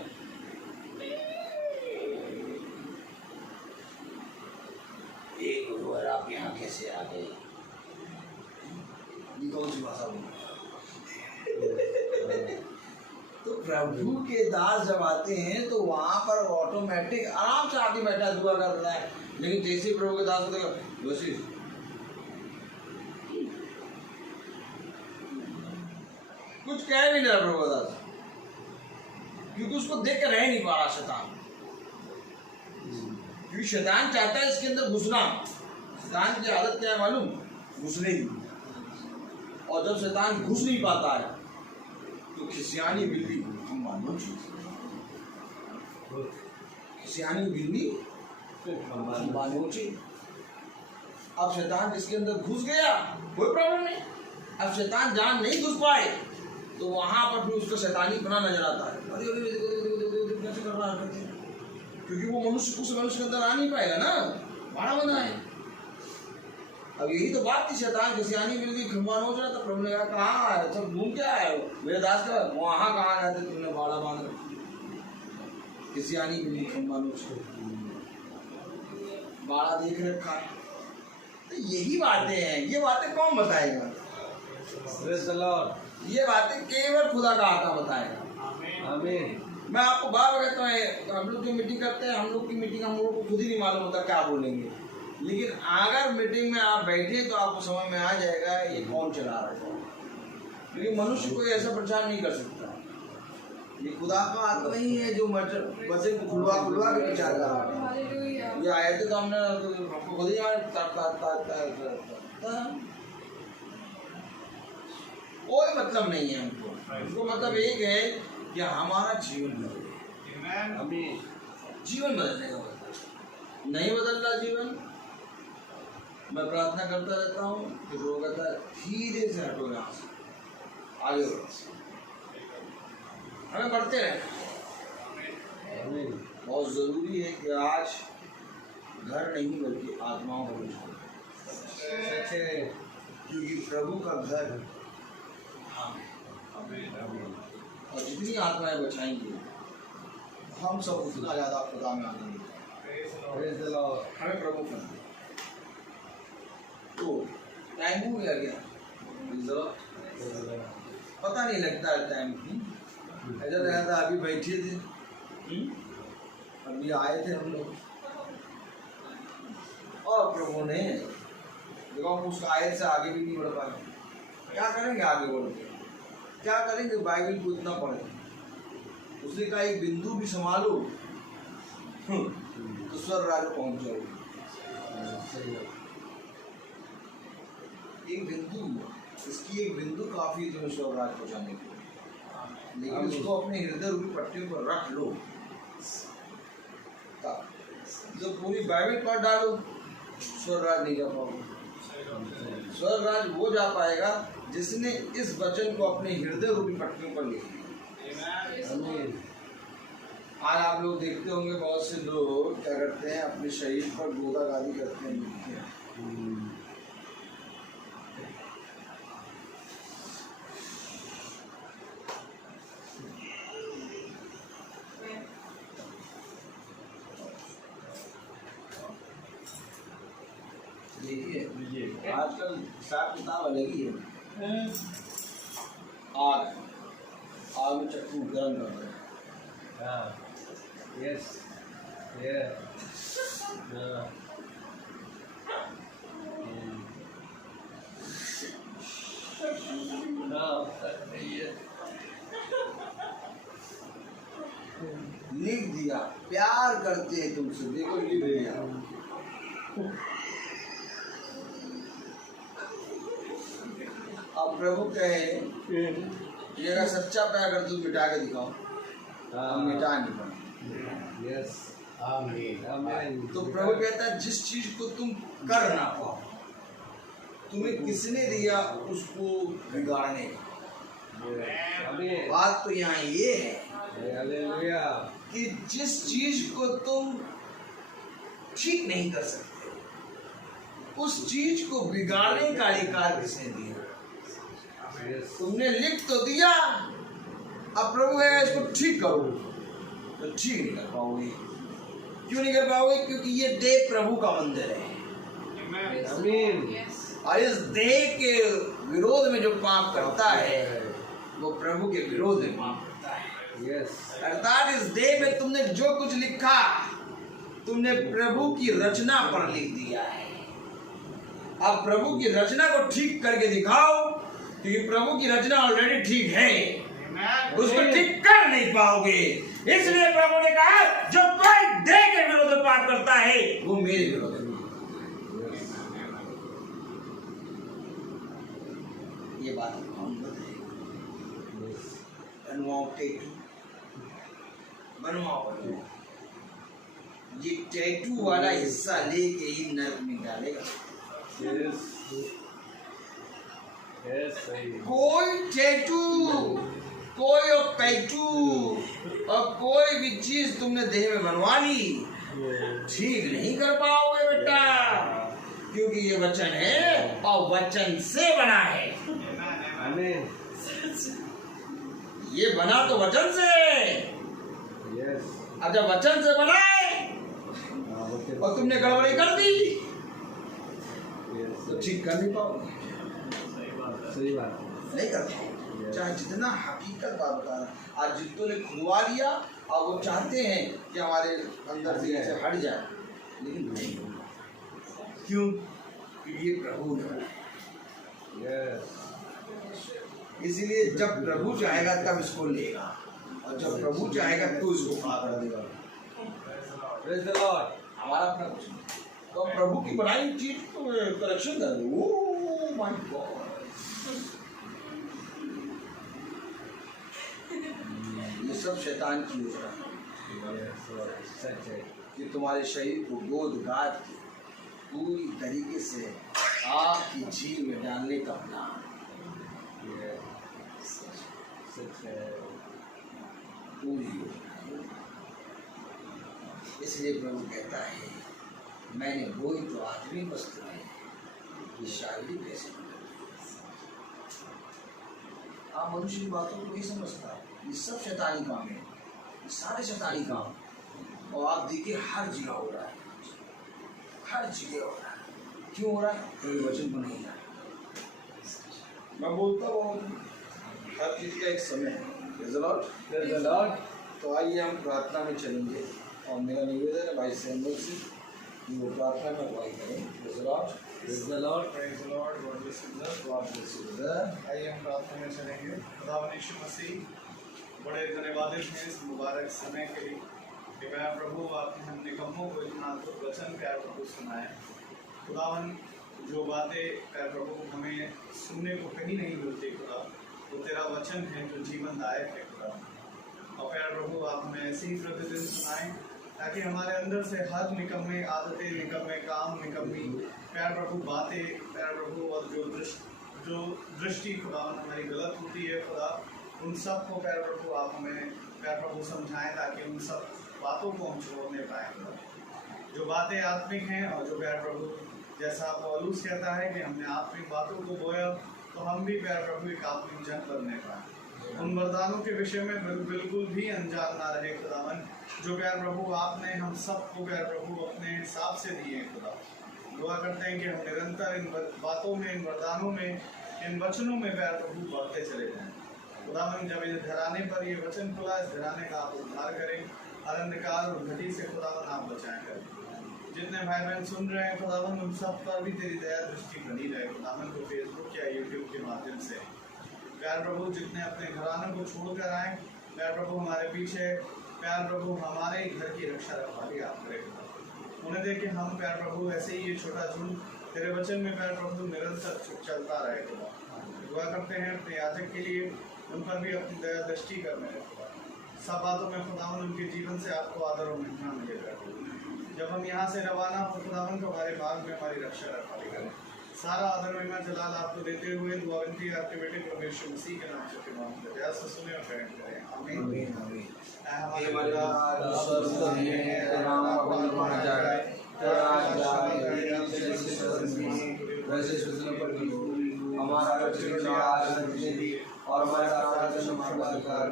एक गुरुवर आप यहाँ कैसे आ गए? ये कौन सी भाषा बोली? तो प्रभु के दास जब आते हैं तो वहां पर ऑटोमेटिक आराम से आदमी बैठा दुआ कर रहा है। लेकिन जैसे प्रभु के दास को वैसे कुछ कह भी नहीं रहा प्रभु का दास, क्योंकि उसको देख कर रह नहीं पा रहा शैतान। क्योंकि शैतान चाहता है इसके अंदर घुसना। शैतान की आदत क्या है मालूम? घुसने दी। और जब शैतान घुस नहीं पाता है तो खिसियानी बिल्ली हम मानो चीज, खिसियानी बिल्ली हम मानो चीज। अब शैतान जिसके अंदर घुस गया कोई प्रॉब्लम नहीं, अब शैतान जान नहीं घुस पाए तो वहां पर भी उसका शैतानी बना नजर आता है। अरे अरे देखो कैसे कर रहा है, क्योंकि वो मनुष्य उस मनुष्य के अंदर आ नहीं पाएगा ना, बड़ा बंदा है। अब यही तो बात थी, शैतान खिसियानी बिल्ली खंबा नोच रहा था। प्रभु ने कहा कहाँ है सब, घूम क्या है मेरे दास का, वहां कहाँ गए थे तुमने बाड़ा बांध रखा, खिसियानी बिल्ली खंबा नोच बाड़ा देख रखा है। तो यही बातें हैं, ये बातें कौन बताएगा? ये बातें केवल खुदा का आका बताएगा। आमीन। मैं आपको बार बार कहता हूँ, हम लोग जो मीटिंग करते हैं, हम लोग की मीटिंग हम लोग को खुद ही नहीं मालूम होता क्या बोलेंगे, लेकिन अगर मीटिंग में आप बैठे तो आपको समझ में आ जाएगा ये कौन चला रहा है। क्योंकि मनुष्य कोई ऐसा प्रचार नहीं कर सकता, ये खुदा का आत्मा ही है जो बच्चे को खुलवा खुलवा के प्रचार कर रहा है। ये आए थे तो हमने हमको खुद ही कोई मतलब नहीं है हमको मतलब एक है कि हमारा जीवन बदले, जीवन बदलने का मतलब नहीं बदल रहा जीवन। मैं प्रार्थना करता रहता हूँ कि लोग कहता है धीरे से हटो यहाँ से, आगे बढ़ो, हमें बढ़ते रहना। बहुत जरूरी है कि आज घर नहीं बल्कि आत्माओं का कुछ, क्योंकि प्रभु का घर और जितनी आत्माएं बचाएंगे हम सब उतना ज्यादा खुदा में आएंगे। हमें प्रभु करना तो टाइम हो गया क्या, पता नहीं लगता है टाइम की, ऐसा लगा था अभी बैठे थे, अभी आए थे हम लोग और प्रभु ने देखो हम उस आयत से आगे भी नहीं बढ़ पाए। क्या करेंगे आगे बढ़ के, क्या करेंगे, बाइबल को इतना पढ़े। उसने कहा एक बिंदु भी संभालो तो स्वर्ग राज्य पहुंच जाओगे। एक बिंदु, इसकी एक बिंदु काफी है तुम्हें स्वर्ग राज्य पहुंचाने के लिए, लेकिन उसको अपने हृदय रूपी पट्टियों पर रख लो। जब पूरी बाइबल पढ़ डालो स्वर्ग राज्य नहीं जा पाओगे। स्वर्ग राज्य वो जा पाएगा जिसने इस वचन को अपने हृदय रूपी पट्टियों पर लिख लिया। आज आप लोग देखते होंगे बहुत से लोग क्या करते हैं, अपने शरीर पर गोदा गादी करते हैं, लिखते हैं। देखिए आजकल हिसाब किताब अलग ही है। आग में चक्कू गर्म कर रहे हैं। यस लिख दिया प्यार करते हैं तुमसे, देखो लिख दिया। अब प्रभु कहे ये अगर सच्चा प्यार कर तुम मिटा के दिखाओ, हम मिटा नहीं पाए। यस आमीन। तो प्रभु कहता है जिस चीज को तुम कर ना पाओ, तुम्हें किसने दिया उसको बिगाड़ने का। बात तो यहाँ ये है कि जिस चीज को तुम ठीक नहीं कर सकते उस चीज को बिगाड़ने का अधिकार किसने दिया? तुमने लिख तो दिया, अब प्रभु है इसको ठीक करो, तो ठीक नहीं कर पाओगे। क्यों नहीं कर पाओगे? क्योंकि ये देह प्रभु का मंदिर है। आमीन। और इस देह के विरोध में जो पाप करता है वो प्रभु के विरोध में पाप करता है। यस। अर्थात इस देह में तुमने जो कुछ लिखा तुमने प्रभु की रचना पर लिख दिया है। अब प्रभु की रचना को ठीक करके दिखाओ, क्योंकि प्रभु की रचना ऑलरेडी ठीक है, उसको ठीक कर नहीं पाओगे। इसलिए प्रभु ने कहा जो कोई देह के विरोध में पाप करता है वो मेरे विरोध में। ये बात हम बताएं। बनवाओ टैटू, बनवाओ ये टैटू वाला हिस्सा लेके ही नर्क में डालेगा। कोई टैटू, कोई पैटू और कोई भी चीज तुमने देह में बनवा ली ठीक नहीं कर पाओगे बेटा, क्योंकि ये वचन है और वचन से बना है। आमीन। ये बना तो वचन से, अब जब वचन से बना है और तुमने गड़बड़ी कर दी तो ठीक कर नहीं पाओगे। सही बात नहीं कर पाओगे, चाहे जितना हकीकत बात बता रहा। आज जितनों ने खुलवा लिया और वो चाहते हैं कि हमारे अंदर से ऐसे हट जाए, लेकिन नहीं होगा। क्यों? क्योंकि ये प्रभु ने बनाया। इसीलिए जब प्रभु चाहेगा तब इसको लेगा, और जब प्रभु चाहेगा तो इसको फाड़ देगा। Praise the Lord. हमारा अपना कुछ नहीं, तो हम प्रभु की बनाई चीज को करेक्शन कर दो। ओह माय गॉड, ये सब शैतान की योजना है। सच है। कि तुम्हारे शरीर को गोद गाद के पूरी तरीके से आग की झील में डालने का प्लान। सच है। पूरी योजना। इसलिए प्रभु कहता है मैंने बोई तो आत्मिक वस्तुएं ये शारीरिक कैसे आप मनुष्य की बातों को नहीं समझता। ये सब शैतानी काम है, ये सारे शैतानी काम, और आप देखिए हर जगह हो रहा है, हर जगह हो रहा है। क्यों हो रहा है? कोई वचन को नहीं रहा। मैं बोलता हूँ हर चीज का एक समय है। Praise the Lord. Praise the Lord. तो आइए हम प्रार्थना में चलेंगे, और मेरा निवेदन है भाई सैमुअल से कि वो प्रार्थना में अगुवाई करें। Praise the Lord. Praise the Lord. Praise the Lord. God bless you brother. God bless you brother. आइए हम प्रार्थना में चलेंगे। खुदावन यीशु मसीह, बड़े धन्यवादित हैं इस मुबारक समय के लिए कि मैं प्रभु आपने हम निकम्मों को इतना अद्भुत वचन प्यार प्रभु सुनाए। खुदावन जो बातें प्यार प्रभु हमें सुनने को कहीं नहीं मिलती खुदा, वो तेरा वचन है जो जीवनदायक है खुदा। और प्यार प्रभु आप हमें ऐसे ही प्रतिदिन सुनाएं ताकि हमारे अंदर से हर निकम्मे आदतें, निकम्मे काम, निकम्मी प्यार प्रभु बातें प्यार प्रभु और जो दृष्टि खुदावन हमारी गलत होती है खुदा, उन सब को प्यार प्रभु आप हमें प्यार प्रभु समझाएं ताकि उन सब बातों को हम छोड़ने पाएँ। जो बातें आत्मिक हैं और जो प्यार प्रभु जैसा पौलुस कहता है कि हमने आत्मिक बातों को बोया तो हम भी प्यार प्रभु एक आत्मिक जन बनने पाए। उन वरदानों के विषय में बिल्कुल भी अनजान ना रहे खुदावन, जो प्यार प्रभु आपने हम सबको प्यार प्रभु अपने हिसाब से दिए हैं खुदा। दुआ करते हैं कि हम निरंतर इन बातों में, इन वरदानों में, इन वचनों में प्यार प्रभु बढ़ते चले जाएं। खुदावन जब इस घराने पर ये वचन खुला, इस घराने का आप उद्धार करें, अंधकार और घटी से खुदावन आप बचाएं करें। जितने भाई बहन सुन रहे हैं खुदावन, उन सब पर भी तेरी दया दृष्टि बनी रहे खुदावन को फेसबुक या यूट्यूब के माध्यम से। प्यार प्रभु जितने अपने घरानों को छोड़कर आए, प्यार प्रभु हमारे पीछे, प्यार प्रभु हमारे घर की रक्षा रखवाली आप करें। उन्हें देख के हम प्यार प्रभु ऐसे ही ये छोटा झुंड तेरे वचन में प्यार प्रभु निरंतर चलता रहे खुदा। दुआ करते हैं अपने याजक के लिए, उन पर भी अपनी दया दृष्टि करने रहे खुदा। सब बातों में खुदावन उनके जीवन से आपको आदर और महिमा मिलेगा। जब हम यहाँ से रवाना हो खुदावन को हमारे बाग में हमारी रक्षा रखवाली करें। सारा आदर महिमा जलाल आपको देते हुए दुआ विनती आपके बेटे प्रभु यीशु मसीह के नाम से मांगते हैं। दया से सुने और ग्रहण करें। आमीन आमीन। हमारे और हमारा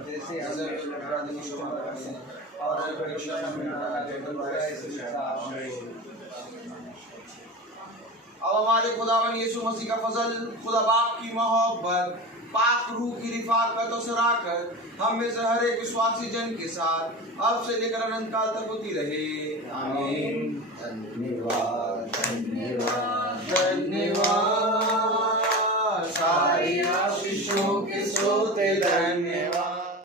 जैसे अब हमारे खुदावन यीशु मसीह का फजल, खुदा बाप की मोहब्बत, पाक रूह की रिफाकत और सराकत हम में से हर एक विश्वासी जन के साथ अब से लेकर अनंत काल तक होती रहे। आमीन। धन्यवाद धन्यवाद।